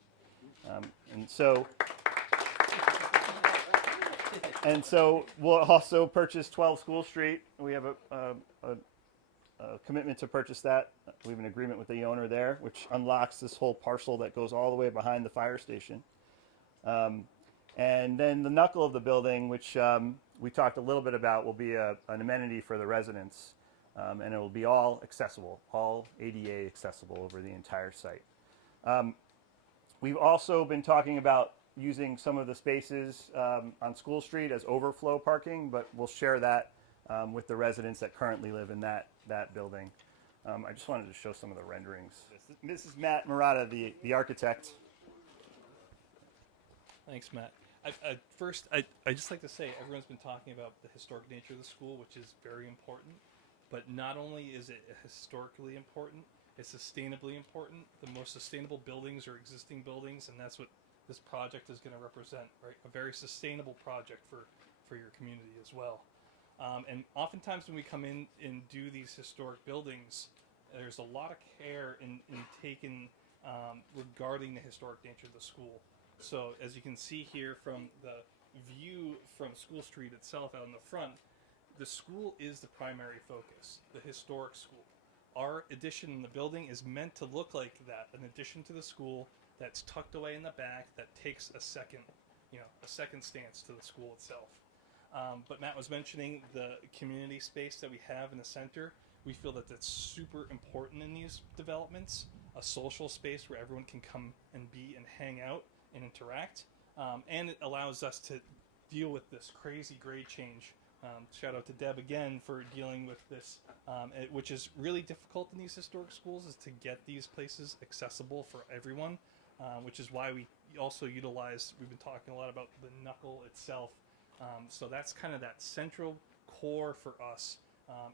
And so we'll also purchase 12 School Street. We have a commitment to purchase that. We have an agreement with the owner there, which unlocks this whole parcel that goes all the way behind the fire station. And then the knuckle of the building, which we talked a little bit about, will be an amenity for the residents. And it will be all accessible, all ADA accessible over the entire site. We've also been talking about using some of the spaces on School Street as overflow parking, but we'll share that with the residents that currently live in that building. I just wanted to show some of the renderings. This is Matt Murata, the architect. Thanks, Matt. I just like to say everyone's been talking about the historic nature of the school, which is very important. But not only is it historically important, it's sustainably important. The most sustainable buildings are existing buildings, and that's what this project is going to represent, right? A very sustainable project for your community as well. And oftentimes when we come in and do these historic buildings, there's a lot of care in taken regarding the historic nature of the school. So as you can see here from the view from School Street itself out in the front, the school is the primary focus, the historic school. Our addition in the building is meant to look like that, an addition to the school that's tucked away in the back that takes a second stance to the school itself. But Matt was mentioning the community space that we have in the center. We feel that that's super important in these developments, a social space where everyone can come and be and hang out and interact. And it allows us to deal with this crazy grade change. Shout out to Deb again for dealing with this, which is really difficult in these historic schools, is to get these places accessible for everyone, which is why we also utilize, we've been talking a lot about the knuckle itself. So that's kind of that central core for us,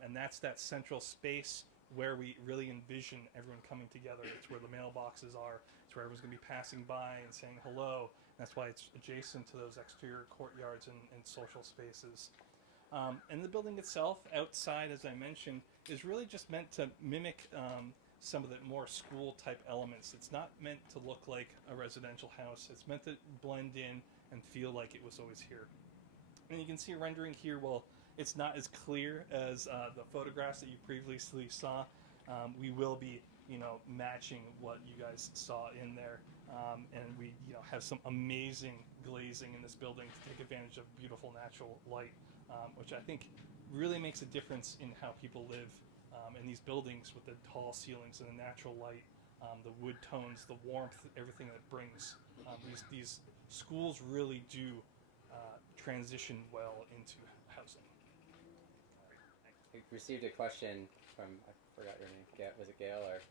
and that's that central space where we really envision everyone coming together. It's where the mailboxes are. It's where everyone's going to be passing by and saying hello. That's why it's adjacent to those exterior courtyards and social spaces. And the building itself, outside, as I mentioned, is really just meant to mimic some of the more school-type elements. It's not meant to look like a residential house. It's meant to blend in and feel like it was always here. And you can see a rendering here. Well, it's not as clear as the photographs that you previously saw. We will be, matching what you guys saw in there, and we, have some amazing glazing in this building to take advantage of beautiful natural light, which I think really makes a difference in how people live in these buildings with the tall ceilings and the natural light, the wood tones, the warmth, everything that brings. These schools really do transition well into housing. We received a question from, I forgot your name, was it Gail or?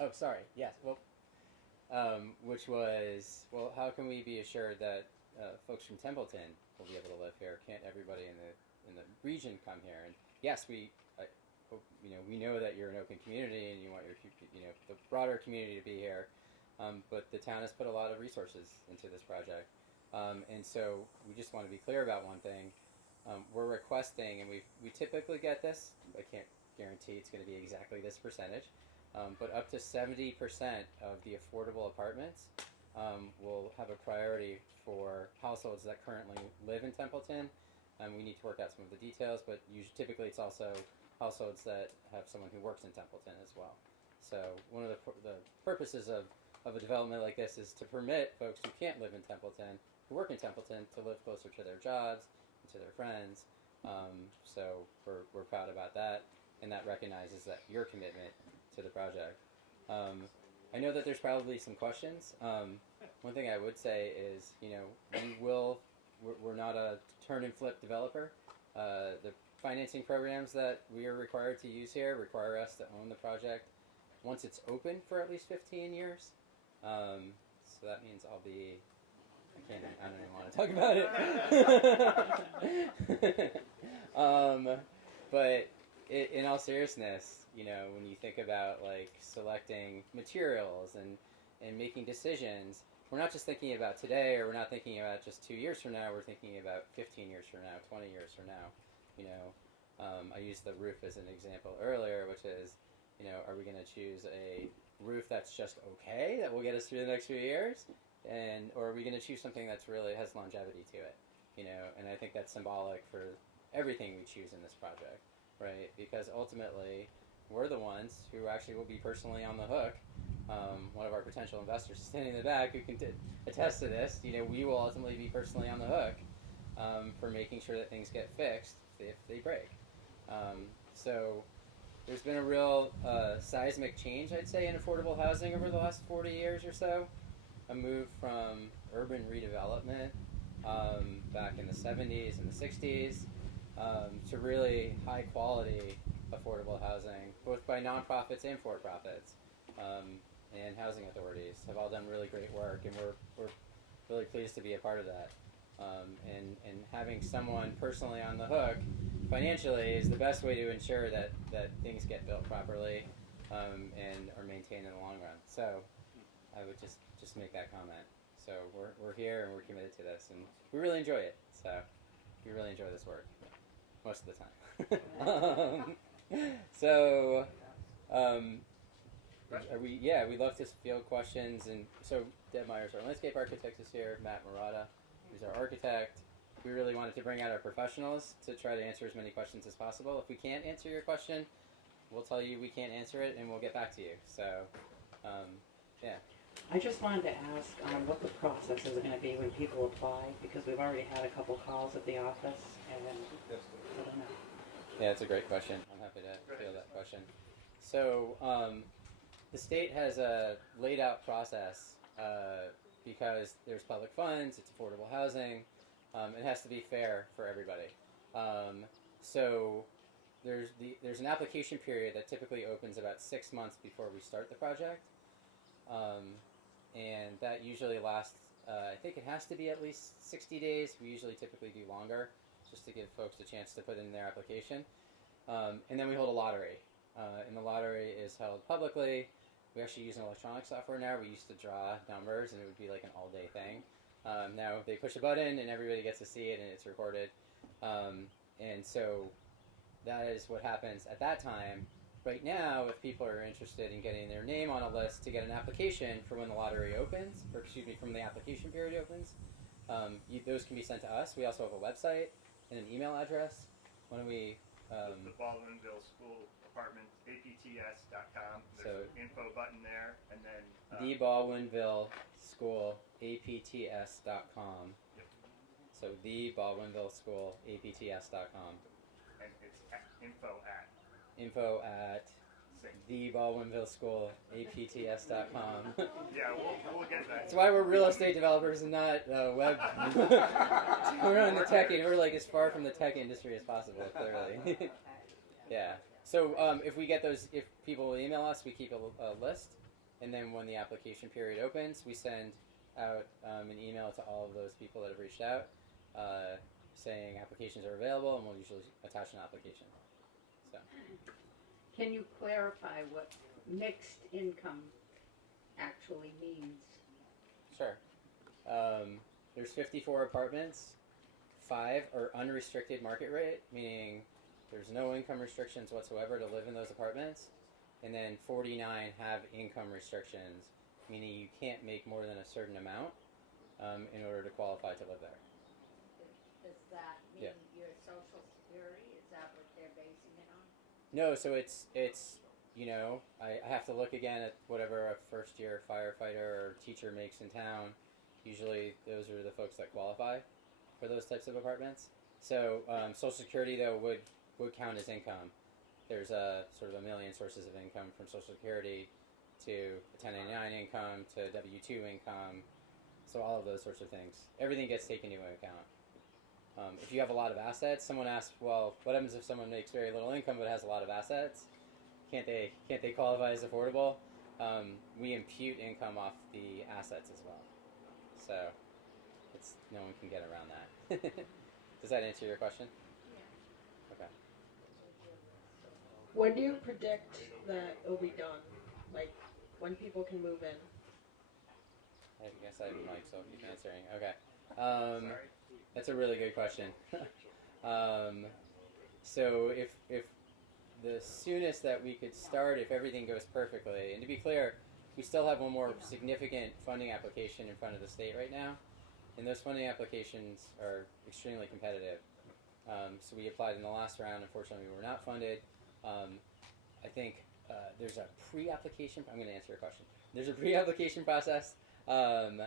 Oh, sorry, yes, well, which was, well, how can we be assured that folks from Templeton will be able to live here? Can't everybody in the region come here? And yes, we know that you're an open community and you want the broader community to be here, but the town has put a lot of resources into this project. And so we just want to be clear about one thing. We're requesting, and we typically get this, I can't guarantee it's going to be exactly this percentage, but up to 70% of the affordable apartments will have a priority for households that currently live in Templeton. We need to work out some of the details, but typically it's also households that have someone who works in Templeton as well. So one of the purposes of a development like this is to permit folks who can't live in Templeton, who work in Templeton, to live closer to their jobs and to their friends. So we're proud about that, and that recognizes that your commitment to the project. I know that there's probably some questions. One thing I would say is, we're not a turn and flip developer. The financing programs that we are required to use here require us to own the project once it's open for at least 15 years. So that means I'll be, I don't even want to talk about it. But in all seriousness, when you think about like selecting materials and making decisions, we're not just thinking about today, or we're not thinking about just 2 years from now, we're thinking about 15 years from now, 20 years from now. I used the roof as an example earlier, which is, are we going to choose a roof that's just okay, that will get us through the next few years, or are we going to choose something that's really has longevity to it? And I think that's symbolic for everything we choose in this project, right? Because ultimately, we're the ones who actually will be personally on the hook. One of our potential investors is standing in the back who can attest to this. We will ultimately be personally on the hook for making sure that things get fixed if they break. So there's been a real seismic change, I'd say, in affordable housing over the last 40 years or so. A move from urban redevelopment back in the 70s and the 60s to really high quality affordable housing, both by nonprofits and for-profits, and housing authorities have all done really great work, and we're really pleased to be a part of that. And having someone personally on the hook financially is the best way to ensure that things get built properly and are maintained in the long run. So I would just make that comment. So we're here and we're committed to this, and we really enjoy it. So we really enjoy this work most of the time. We'd love to field questions. And so Deb Myers, our landscape architect, is here. Matt Murata, who's our architect. We really wanted to bring out our professionals to try to answer as many questions as possible. If we can't answer your question, we'll tell you we can't answer it, and we'll get back to you. So, yeah. I just wanted to ask what the process is going to be when people apply, because we've already had a couple calls at the office, and I don't know. Yeah, it's a great question. I'm happy to field that question. So, the state has a laid out process because there's public funds, it's affordable housing, it has to be fair for everybody. So there's an application period that typically opens about 6 months before we start the project, and that usually lasts. I think it has to be at least 60 days. We usually typically do longer, just to give folks a chance to put in their application. And then we hold a lottery, and the lottery is held publicly. We actually use an electronic software now. We used to draw numbers, and it would be like an all-day thing. Now they push a button, and everybody gets to see it, and it's recorded. And so that is what happens at that time. Right now, if people are interested in getting their name on a list to get an application for when the lottery opens, or excuse me, from the application period opens, those can be sent to us. We also have a website and an email address. Why don't we... the Baldwinville School Apartments, apts.com. There's So, an info button there, and then... the Baldwinville School, apts.com. Yep. So, the Baldwinville School, apts.com. And it's info at same. the Baldwinville School, apts.com. Yeah, we'll get that. That's why we're real estate developers and not web. We're on the tech, and we're like as far from the tech industry as possible, clearly. Yeah. So if we get those, if people will email us, we keep a list, and then when the application period opens, we send out an email to all of those people that have reached out, saying applications are available, and we'll usually attach an application. So. Can you clarify what mixed income actually means? Sure. There's 54 apartments. 5 are unrestricted market rate, meaning there's no income restrictions whatsoever to live in those apartments. And then 49 have income restrictions, meaning you can't make more than a certain amount in order to qualify to live there. Does that mean Yeah. your social security? Is that what they're basing it on? No, so it's you know, I have to look again at whatever a first year firefighter or teacher makes in town. Usually those are the folks that qualify for those types of apartments. So Social Security though would count as income. There's a sort of a million sources of income, from Social Security to 1099 income to W-2 income. So all of those sorts of things. Everything gets taken into account. If you have a lot of assets, someone asks, well, what happens if someone makes very little income but has a lot of assets? Can't they qualify as affordable? We impute income off the assets as well. So no one can get around that. Does that answer your question? Yeah. Okay. When do you predict that it'll be done? Like, when people can move in? I guess I have a mic, so I'll keep answering. Okay. That's a really good question. So if the soonest that we could start, if everything goes perfectly, and to be clear, we still have one more significant funding application in front of the state right now, and those funding applications are extremely competitive. So we applied in the last round. Unfortunately, we were not funded. I think there's a pre-application. I'm going to answer your question. There's a pre-application process, and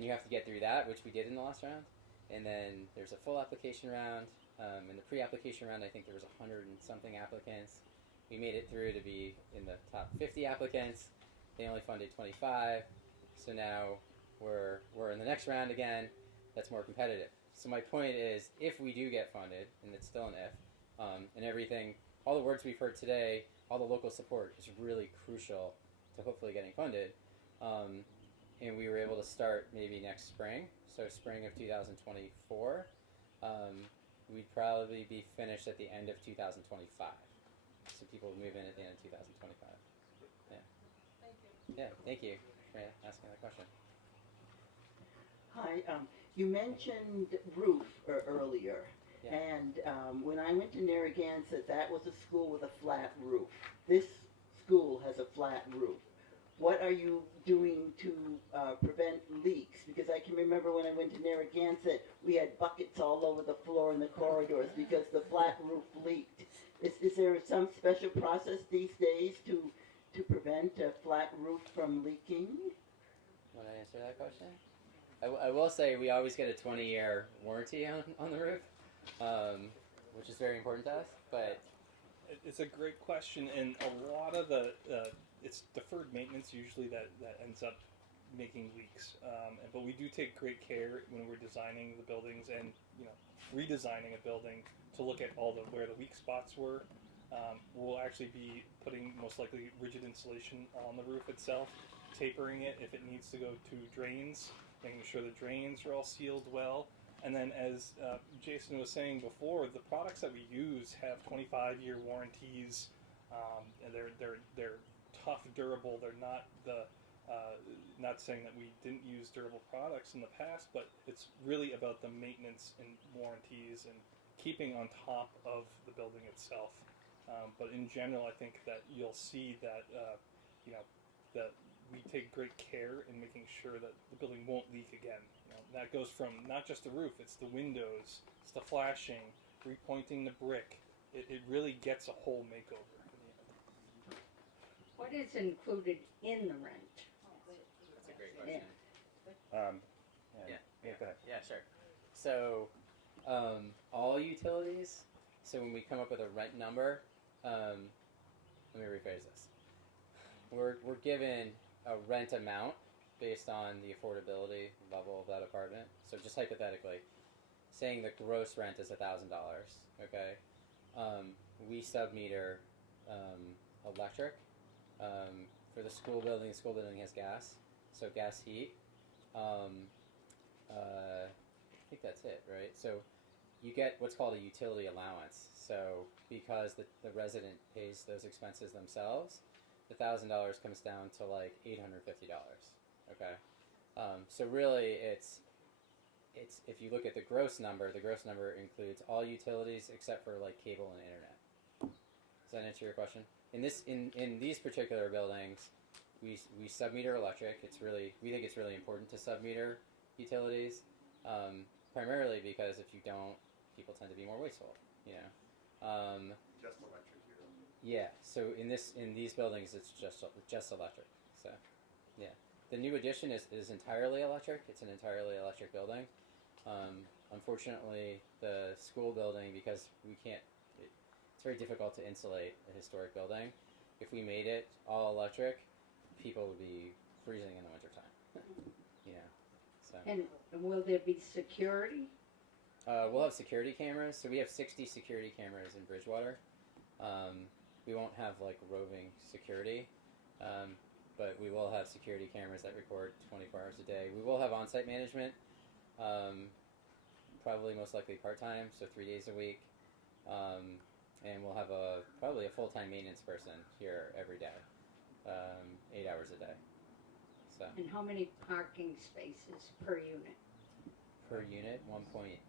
you have to get through that, which we did in the last round. And then there's a full application round. In the pre-application round, I think there was 100 and something applicants. We made it through to be in the top 50 applicants. They only funded 25. So now we're in the next round again. That's more competitive. So my point is, if we do get funded, and it's still an if, and everything all the words we've heard today, all the local support is really crucial to hopefully getting funded. And we were able to start maybe next spring, so spring of 2024. We'd probably be finished at the end of 2025. So people would move in at the end of 2025. Yeah. Thank you. Yeah, thank you for asking that question. Hi, you mentioned roof earlier, Yeah. and when I went to Narragansett, that was a school with a flat roof. This school has a flat roof. What are you doing to prevent leaks? Because I can remember when I went to Narragansett, we had buckets all over the floor in the corridors because the flat roof leaked. Is there some special process these days to prevent a flat roof from leaking? Want to answer that question? I will say we always get a 20-year warranty on the roof, which is very important to us. But It's a great question, and a lot of the it's deferred maintenance usually that ends up making leaks. But we do take great care when we're designing the buildings and redesigning a building to look at all where the weak spots were. We'll actually be putting most likely rigid insulation on the roof itself, tapering it if it needs to go to drains, making sure the drains are all sealed well. And then, as Jason was saying before, the products that we use have 25-year warranties, and they're tough, durable. They're not not saying that we didn't use durable products in the past, but it's really about the maintenance and warranties and keeping on top of the building itself. But in general, I think that you'll see that that we take great care in making sure that the building won't leak again. That goes from not just the roof, it's the windows, it's the flashing, repointing the brick. It really gets a whole makeover. What is included in the rent? that's a great question. Go ahead. Yeah, sure. So, all utilities. So when we come up with a rent number, let me rephrase this. We're given a rent amount based on the affordability level of that apartment. So just hypothetically, saying the gross rent is $1,000. Okay, we submeter electric for the school building. The school building has gas, so gas, heat. I think that's it, right? So you get what's called a utility allowance. So because the resident pays those expenses themselves, the $1,000 comes down to like $850. Okay, so really it's if you look at the gross number includes all utilities except for like cable and internet. Does that answer your question? In these particular buildings, we submeter electric. We think it's really important to submeter utilities, primarily because if you don't, people tend to be more wasteful. Just electric here. Yeah. So in these buildings, it's just electric. So, yeah. The new addition is entirely electric. It's an entirely electric building. Unfortunately, the school building, because we can't, it's very difficult to insulate a historic building. If we made it all electric, people would be freezing in the wintertime. So. And will there be security? We'll have security cameras. So we have 60 security cameras in Bridgewater. We won't have like roving security, but we will have security cameras that record 24 hours a day. We will have on-site management, probably most likely part-time, so 3 days a week. And we'll have probably a full-time maintenance person here every day, 8 hours a day. So. And how many parking spaces per unit? Per unit, 1.42.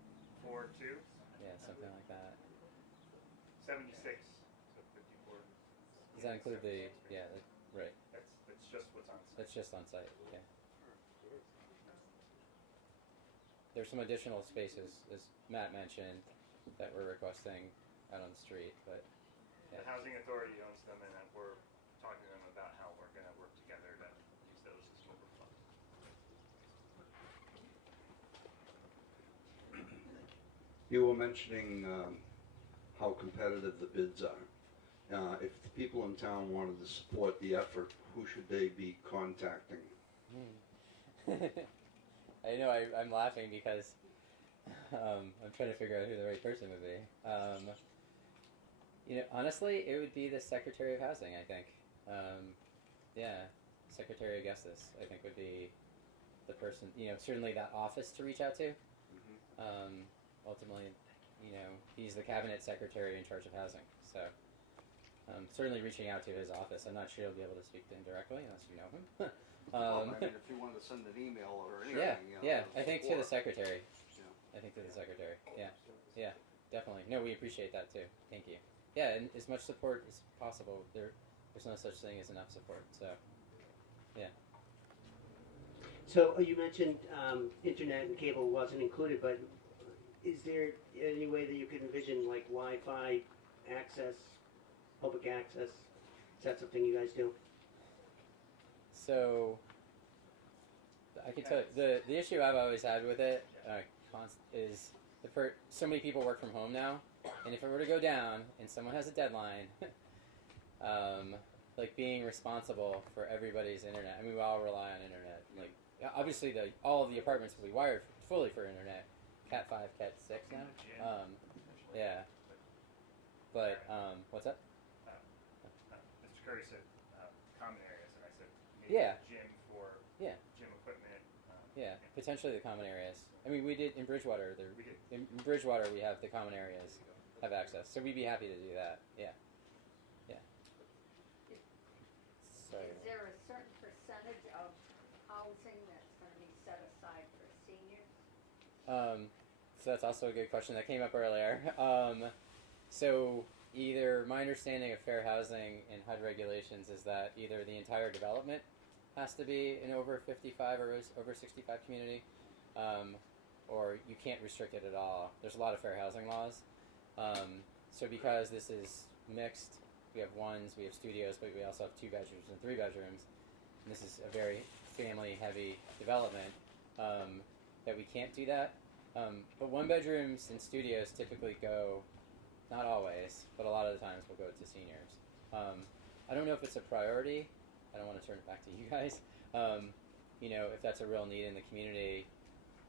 4.2. Yeah, something like that. 76. So 54. Does that include the? Yeah, right. That's just what's on site. That's just on site. Yeah. There's some additional spaces, as Matt mentioned, that we're requesting out on the street, but. Yeah. The housing authority owns them, and we're talking to them about how we're going to work together to use those as local funds. You were mentioning how competitive the bids are. If the people in town wanted to support the effort, who should they be contacting? I know I'm laughing because I'm trying to figure out who the right person would be. You know, honestly, it would be the Secretary of Housing, I think. Yeah, Secretary Augustus, I think, would be the person, you know, certainly that office to reach out to. Ultimately, you know, he's the cabinet secretary in charge of housing. So, certainly reaching out to his office. I'm not sure you'll be able to speak to him directly unless you know him. Well, I mean, if you wanted to send an email or anything, Yeah, you know, yeah, I think to the support. secretary. Yeah. I think to the secretary. Yeah, yeah, definitely. No, we appreciate that too. Thank you. Yeah, and as much support as possible. There's no such thing as enough support. So, yeah. So you mentioned internet and cable wasn't included, but is there any way that you could envision like Wi-Fi access, public access? Is that something you guys do? So, I can tell you, the issue I've always had with it is so many people work from home now, and if it were to go down and someone has a deadline, like being responsible for everybody's internet. I mean, we all rely on internet. Like, obviously, all of the apartments will be wired fully for internet. Cat 5, Cat 6 now. Yeah. But what's that? Mr. Curry said common areas, and I said maybe Yeah. gym for Yeah. gym equipment. Yeah, potentially the common areas. I mean, we did in Bridgewater. We did. In Bridgewater, we have the common areas have access, so we'd be happy to do that. Yeah, yeah. So, Is there a certain percentage of housing that's gonna be set aside for seniors? so that's also a good question that came up earlier. So either my understanding of fair housing and HUD regulations is that either the entire development has to be an over 55 or over 65 community, or you can't restrict it at all. There's a lot of fair housing laws. So because this is mixed, we have ones, we have studios, but we also have 2 bedrooms and 3 bedrooms. And this is a very family-heavy development, that we can't do that. But 1 bedrooms and studios typically go, not always, but a lot of the times will go to seniors. I don't know if it's a priority. I don't want to turn it back to you guys. You know, if that's a real need in the community,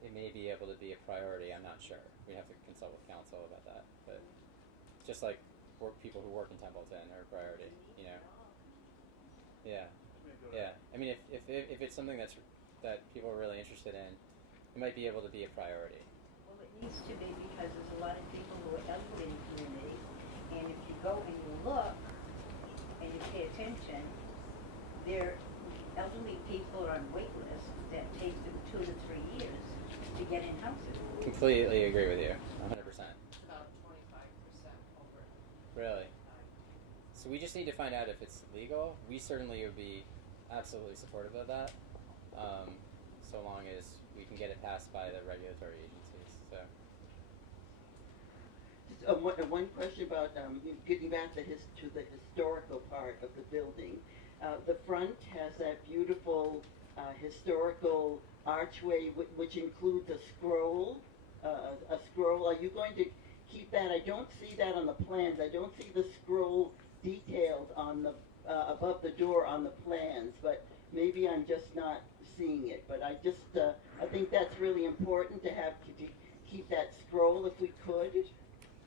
it may be able to be a priority. I'm not sure. We have to consult with council about that. But just like people who work in Templeton are a priority, you know. Yeah, yeah. I mean, if it's something that people are really interested in, it might be able to be a priority. Well, it needs to be because there's a lot of people who are elderly in the community, and if you go and you look and you pay attention, there elderly people are on wait lists that take them 2 to 3 years to get in houses. Completely agree with you, 100%. It's about 25% over. Really? So we just need to find out if it's legal. We certainly would be absolutely supportive of that, so long as we can get it passed by the regulatory agencies. So. One question about getting back to the historical part of the building. The front has that beautiful historical archway, which includes a scroll. Are you going to keep that? I don't see that on the plans. I don't see the scroll detailed on the above the door on the plans, but maybe I'm just not seeing it. But I think that's really important to keep that scroll if we could.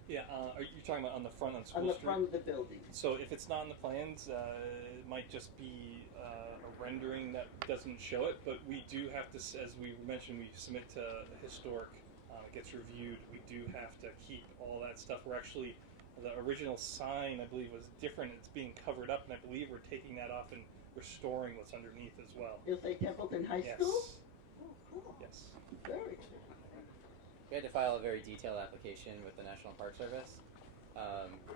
Yeah, are you talking about on the front on School On the Street? front of the building. So if it's not in the plans, it might just be a rendering that doesn't show it. But we do have to, as we mentioned, we submit to historic, it gets reviewed. We do have to keep all that stuff. We're actually, the original sign, I believe, was different. It's being covered up, and I believe we're taking that off and restoring what's underneath as well. You'll say Templeton High Yes. School? Oh, cool. Yes. Very cool. We had to file a very detailed application with the National Park Service,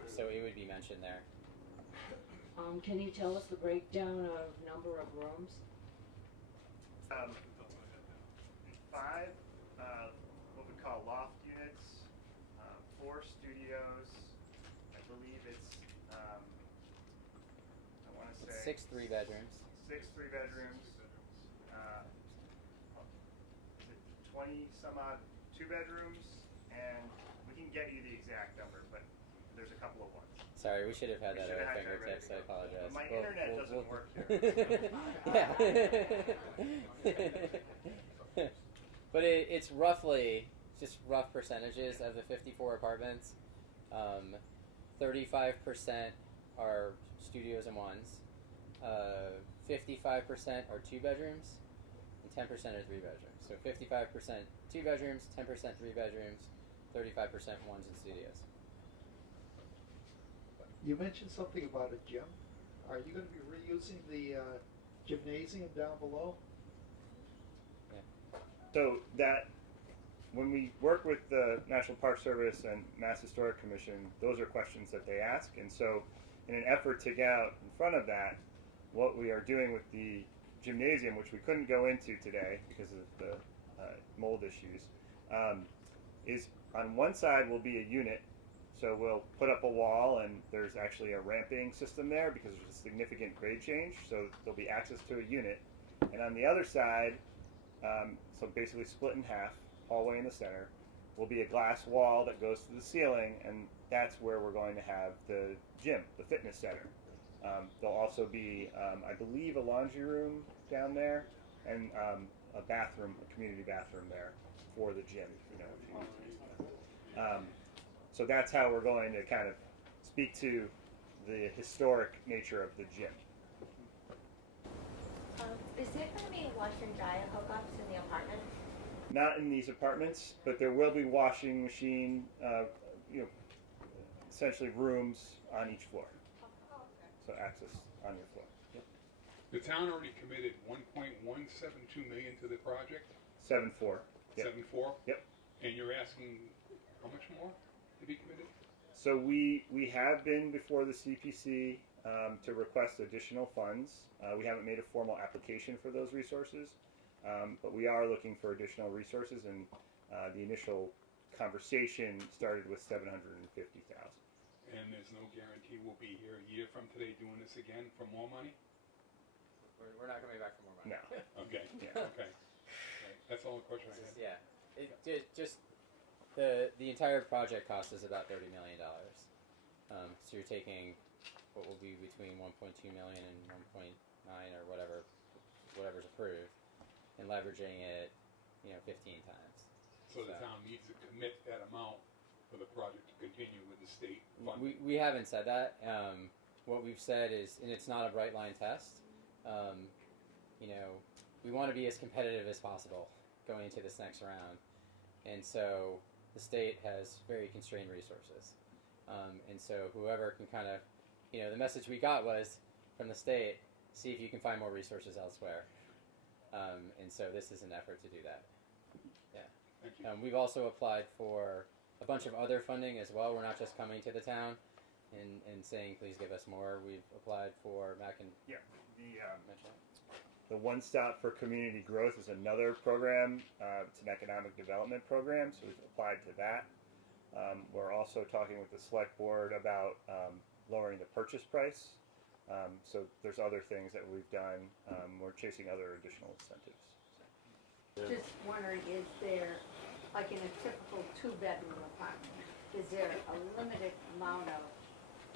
so it would be mentioned there. Can you tell us the breakdown of number of rooms? 5 what we call loft units, 4 studios. I believe it's I want to say 6 3-bedrooms. 6 3-bedrooms. Is it 20 some odd 2-bedrooms? And we can get you the exact number, but there's a couple of ones. Sorry, we should have had We that should at have our had that ready fingertips. to I go. apologize. My We'll- internet we'll- doesn't we'll- work here. Yeah. But it's roughly just rough percentages of the 54 apartments. 35% are studios and ones, 55% are 2 bedrooms, and 10% are 3 bedrooms. So 55% 2 bedrooms, 10% 3 bedrooms, 35% ones and studios. You mentioned something about a gym. Are you going to be reusing the gymnasium down below? So that, when we work with the National Park Service and Mass Historic Commission, those are questions that they ask. And so in an effort to get out in front of that, what we are doing with the gymnasium, which we couldn't go into today because of the mold issues, is on one side will be a unit. So we'll put up a wall, and there's actually a ramping system there because there's a significant grade change. So there'll be access to a unit. And on the other side, so basically split in half, hallway in the center, will be a glass wall that goes to the ceiling, and that's where we're going to have the gym, the fitness center. There'll also be, I believe, a laundry room down there, and a bathroom, a community bathroom there for the gym, if you need to use that. So that's how we're going to kind of speak to the historic nature of the gym. Is there going to be washer and dryer hookups in the apartment? Not in these apartments, but there will be washing machine, essentially rooms on each floor. So access on your floor. Yep. The town already committed $1.172 million to the project. 7.4. Yep. 7.4. Yep. And you're asking how much more to be committed? So we have been before the CPC to request additional funds. We haven't made a formal application for those resources, but we are looking for additional resources, and the initial conversation started with $750,000. And there's no guarantee we'll be here a year from today doing this again for more money? We're not coming back for more money. No. Okay. Yeah. Okay. Right. That's all the question I had. Yeah. Just the entire project cost is about $30 million. So you're taking what will be between 1.2 million and 1.9 or whatever's approved, and leveraging it, 15 times. So the town needs to commit that amount for the project to continue with the state funding. We haven't said that. What we've said is, and it's not a bright line test. We want to be as competitive as possible going into this next round, and so the state has very constrained resources, and so whoever can kind of, the message we got was from the state, see if you can find more resources elsewhere, and so this is an effort to do that. Yeah. Thank you. We've also applied for a bunch of other funding as well. We're not just coming to the town and saying, please give us more. We've applied for The One Stop for Community Growth is another program. It's an economic development program, so we've applied to that. We're also talking with the select board about lowering the purchase price. So there's other things that we've done. We're chasing other additional incentives. Just wondering, is there, like in a typical 2-bedroom apartment, is there a limited amount of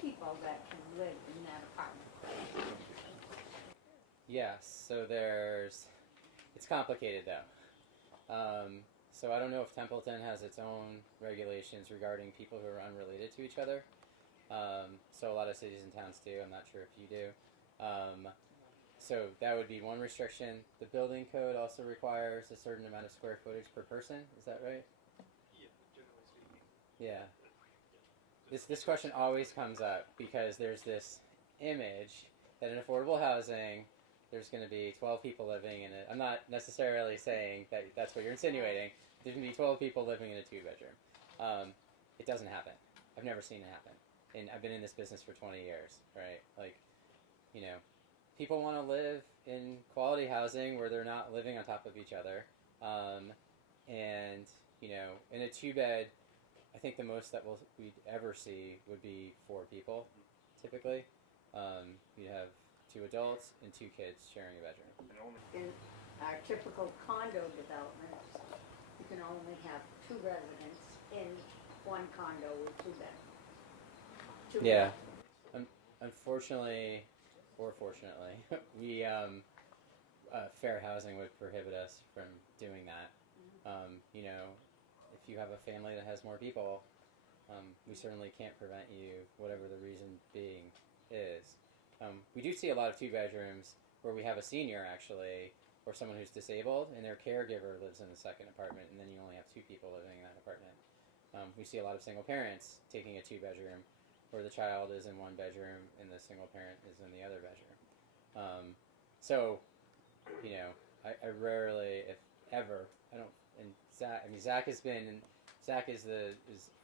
people that can live in that apartment? Yes, so it's complicated though. So I don't know if Templeton has its own regulations regarding people who are unrelated to each other. So a lot of cities and towns do. I'm not sure if you do. So that would be one restriction. The building code also requires a certain amount of square footage per person. Is that right? Yeah, generally speaking. Yeah. This question always comes up because there's this image that in affordable housing, there's going to be 12 people living in it. I'm not necessarily saying that that's what you're insinuating. There's going to be 12 people living in a 2-bedroom. It doesn't happen. I've never seen it happen. And I've been in this business for 20 years, right? People want to live in quality housing where they're not living on top of each other. In a 2-bed, I think the most that we'd ever see would be 4 people, typically. You'd have 2 adults and 2 kids sharing a bedroom. In our typical condo developments, you can only have 2 residents in one condo with 2 bedrooms. Yeah. Unfortunately, or fortunately, we fair housing would prohibit us from doing that. If you have a family that has more people, We certainly can't prevent you, whatever the reason being is. We do see a lot of 2 bedrooms where we have a senior actually, or someone who's disabled, and their caregiver lives in the second apartment, and then you only have 2 people living in that apartment. We see a lot of single parents taking a 2 bedroom, where the child is in 1 bedroom and the single parent is in the other bedroom. So, you know, I rarely, if ever, I don't. And Zach, I mean, Zach is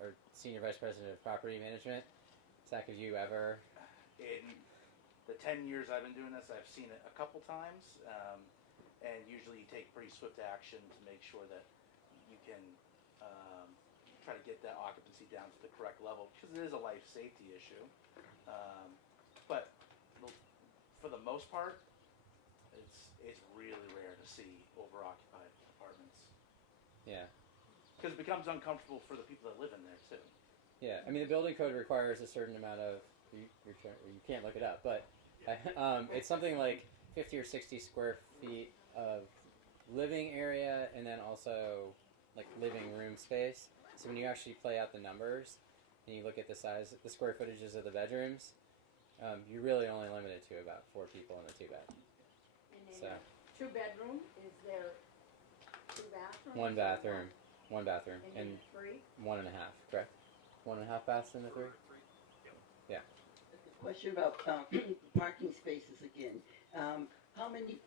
our senior vice president of property management. Zach, have you ever? In the 10 years I've been doing this, I've seen it a couple times, and usually you take pretty swift action to make sure that you can try to get that occupancy down to the correct level, because it is a life safety issue. But for the most part, it's really rare to see over-occupied apartments. Yeah. Because it becomes uncomfortable for the people that live in there too. Yeah, I mean the building code requires a certain amount of you can't look it up, but it's something like 50 or 60 square feet of living area, and then also like living room space. So when you actually play out the numbers and you look at the size, the square footages of the bedrooms, you're really only limited to about 4 people in a 2-bed. And then So 2-bedroom, is there 2 bathrooms? 1 bathroom, 1 bathroom, And 3? 1.5, correct? 1.5 baths in the 3. Yeah. Question about parking spaces again. How many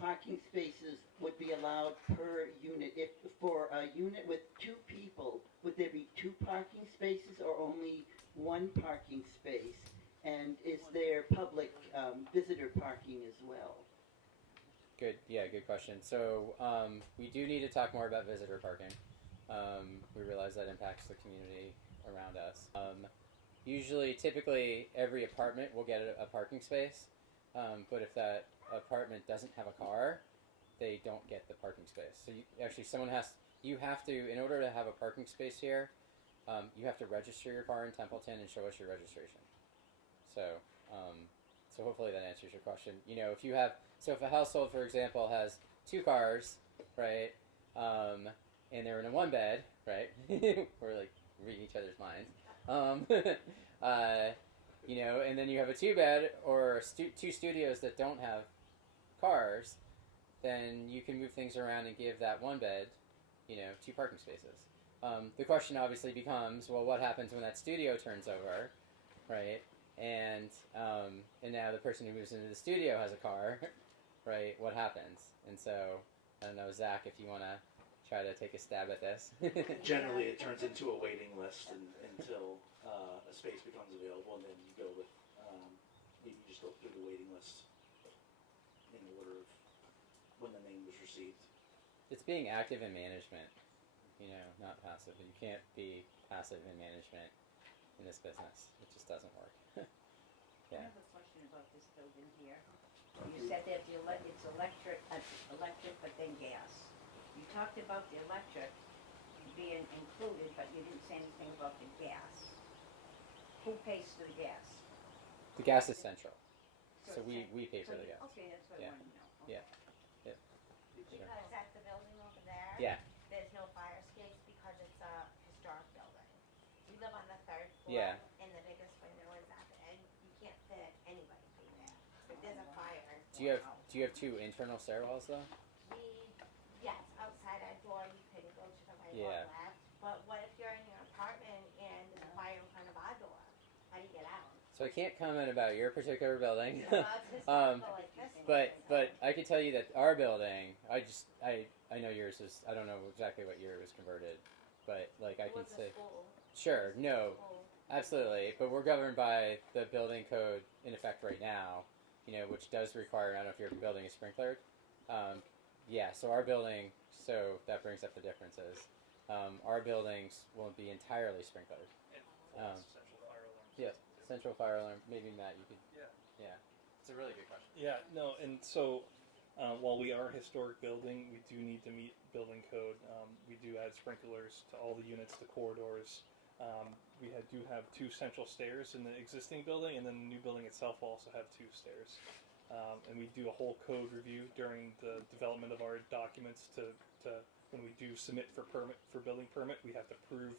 parking spaces would be allowed per unit? If for a unit with 2 people, would there be 2 parking spaces or only 1 parking space? And is there public visitor parking as well? Good question. So we do need to talk more about visitor parking. We realize that impacts the community around us. Typically, every apartment will get a parking space, but if that apartment doesn't have a car, they don't get the parking space. So you have to, in order to have a parking space here, you have to register your car in Templeton and show us your registration. So hopefully that answers your question. You know, if a household, for example, has 2 cars, right, and they're in a 1-bed, right, we're like reading each other's minds, you know, and then you have a 2-bed or 2 studios that don't have cars, then you can move things around and give that 1-bed, you know, 2 parking spaces. The question obviously becomes, well, what happens when that studio turns over, right? And now the person who moves into the studio has a car, right? What happens? And so, I don't know, Zach, if you want to try to take a stab at this. Generally, it turns into a waiting list until a space becomes available, and then you go with you just go through the waiting list in order of when the name was received. It's being active in management, you know, not passive. You can't be passive in management in this business. It just doesn't work. I have a question about this building here. You said that it's electric, but then gas. You talked about the electric being included, but you didn't say anything about the gas. Who pays for the gas? The gas is central, so we pay So for the gas. Okay, that's what I Yeah. wanted to know. Yeah. Yeah. Because at the building over there, Yeah. there's no fire escapes because it's a historic building. We live on the 3rd floor, Yeah. and the biggest window is at the end. You can't fit anybody through there. If there's a fire, Do you have 2 internal stairwells though? yes, outside our door, you can go to the right Yeah. or left. But what if you're in your apartment and there's a fire in front of our door? How do you get out? So I can't comment about your particular building. Well, it's historical like this one. but I can tell you that our building, I know yours is, I don't know exactly what year it was converted, but like I It can was a say, school. sure, no, School. absolutely, but we're governed by the building code in effect right now, you know, which does require, I don't know if your building is sprinklered. Yeah, so our building, so that brings up the differences. Our buildings won't be entirely sprinklered. Central fire alarm. Yes, central fire alarm. Maybe Matt, you could. Yeah, it's a really good question. Yeah, no, and so while we are a historic building, we do need to meet building code. We do add sprinklers to all the units, the corridors. We do have 2 central stairs in the existing building, and then the new building itself will also have 2 stairs. And we do a whole code review during the development of our documents to when we do submit for building permit, we have to prove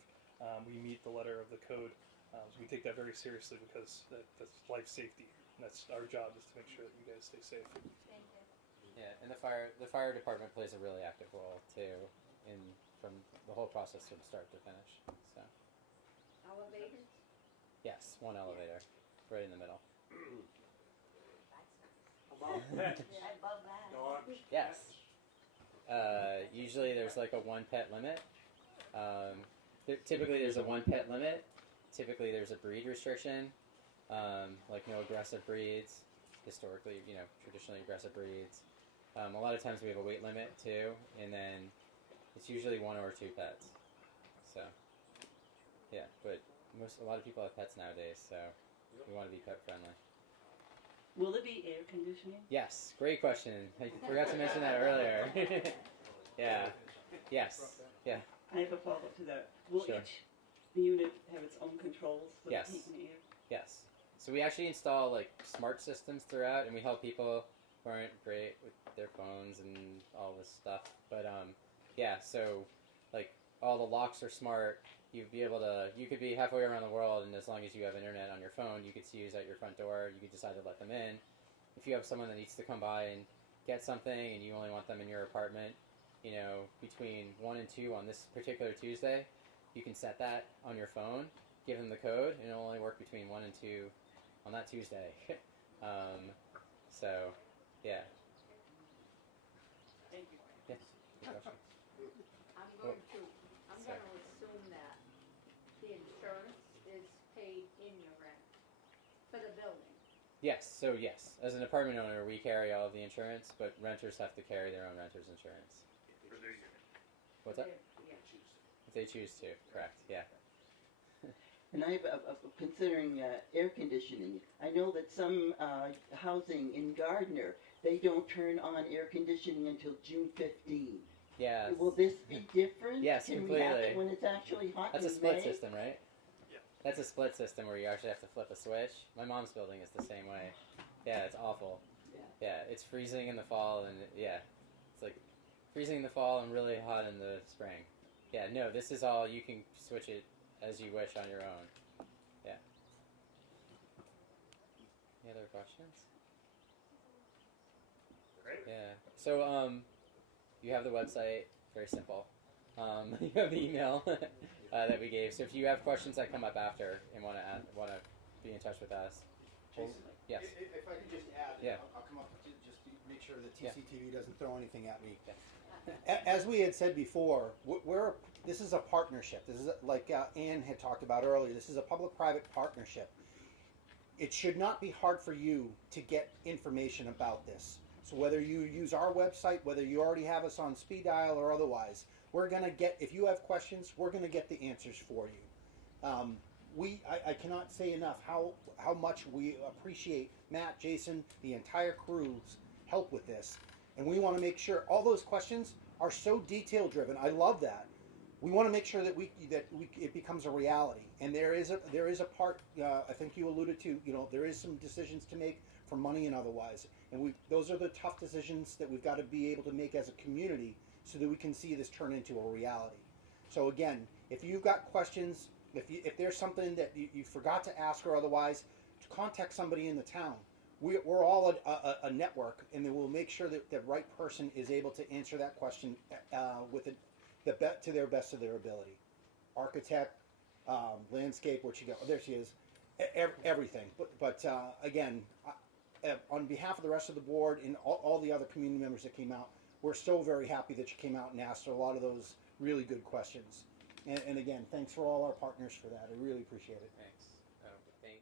we meet the letter of the code. So we take that very seriously because that's life safety. And that's our job, is to make sure that you guys stay safe. Thank you. Yeah, and the fire department plays a really active role too, from the whole process from start to finish. So Elevators? yes, one elevator, right in the middle. Above that. Dogs. Yes. Usually there's like a one pet limit. Typically there's a one pet limit. Typically there's a breed restriction, like no aggressive breeds. Historically, traditionally aggressive breeds. A lot of times we have a weight limit too, and then it's usually one or two pets. So, yeah, but a lot of people have pets nowadays, so we want to be pet friendly. Will there be air conditioning? Yes, great question. I forgot to mention that earlier. Yeah. Yes. Yeah. I have a follow-up to that. Will Sure. each unit have its own controls for Yes. the heat and air? Yes. So we actually install like smart systems throughout, and we help people who aren't great with their phones and all this stuff. But yeah. So like all the locks are smart. You could be halfway around the world, and as long as you have internet on your phone, you could see who's at your front door. You could decide to let them in. If you have someone that needs to come by and get something, and you only want them in your apartment, between 1 and 2 on this particular Tuesday, you can set that on your phone, give them the code, and it'll only work between 1 and 2 on that Tuesday. So, yeah. Thank you. Yes. Good question. I'm going to assume that the insurance is paid in your rent for the building. Yes. So yes, as an apartment owner, we carry all of the insurance, but renters have to carry their own renter's insurance. What's that? Yeah. If they choose to, correct? Yeah. And I have considering air conditioning. I know that some housing in Gardner, they don't turn on air conditioning until June 15. Yeah. Will this be different? Yes, Can we have completely. it when it's actually hot That's in a split May? system, right? Yeah. That's a split system where you actually have to flip a switch. My mom's building is the same way. Yeah, it's awful. Yeah, it's freezing in the fall, and it's like freezing in the fall and really hot in the spring. Yeah, no, this is all, you can switch it as you wish on your own. Yeah. Any other questions? Great. Yeah. So, you have the website, very simple. You have the email that we gave. So if you have questions that come up after and want to be in touch with us, Jason, yes. If I could just add, Yeah. I'll come up to just to make sure that Yeah. TCTV doesn't throw anything at me. Yeah. As we had said before, this is a partnership. This is like Ann had talked about earlier. This is a public-private partnership. It should not be hard for you to get information about this. So whether you use our website, whether you already have us on speed dial or otherwise, we're gonna get. If you have questions, we're gonna get the answers for you. I cannot say enough how much we appreciate Matt, Jason, the entire crew's help with this. And we want to make sure all those questions are so detail driven. I love that. We want to make sure that it becomes a reality. And there is a part. I think you alluded to. There is some decisions to make for money and otherwise. And those are the tough decisions that we've got to be able to make as a community so that we can see this turn into a reality. So again, if you've got questions, if there's something that you forgot to ask or otherwise, to contact somebody in the town. We're all a network, and then we'll make sure that the right person is able to answer that question to their best of their ability. Architect, landscape, where she go? There she is. Everything. But again, on behalf of the rest of the board and all the other community members that came out, we're so very happy that you came out and asked a lot of those really good questions. And again, thanks for all our partners for that. I really appreciate it. Thanks. Thank